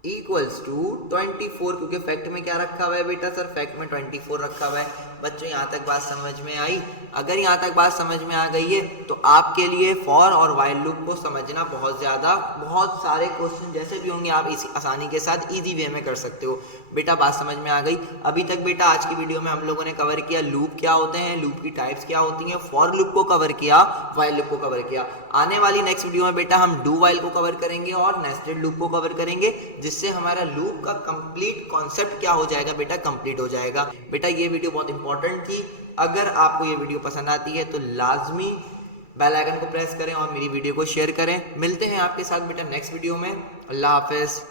इक्वल्स टू 24, क्योंकि फैक्ट में क्या रखा हुआ है बेटा सर, फैक्ट में 24 रखा हुआ है। बच्चों यहाँ तक बात समझ में आई। अगर यहाँ तक बात समझ में आ गई है तो आपके लिए फॉर और वाइल लूप को समझना बहुत सारे क्वेश्चन जैसे भी होंगे आप इसी आसानी के साथ इजी वे में कर सकते हो। बेटा बात समझ में आ गई। अभी तक बेटा आज की वीडियो में हम लोगों ने कवर किया लूप क्या होते हैं, लूप की टाइप्स क्या होती हैं, फॉर लूप को कवर किया, वाइल लूप को कवर किया। आने वाली नेक्स्ट वीडियो में बेटा हम डू वाइल को कवर करेंगे और नेस्टेड लूप को कवर करेंगे, जिससे हमारा लूप का कंप्लीट कॉन्सेप्ट क्या हो जाएगा बेटा, कंप्लीट हो जाएगा। बेटा ये वीडियो बहुत इंपॉर्टेंट थी। अगर आपको ये वीडियो पसंद आती है तो लाजमी बेल आइकन को प्रेस करें और मेरी वीडियो को शेयर करें। मिलते हैं आपके साथ बेटा नेक्स्ट वीडियो में। अल्लाह हाफिज।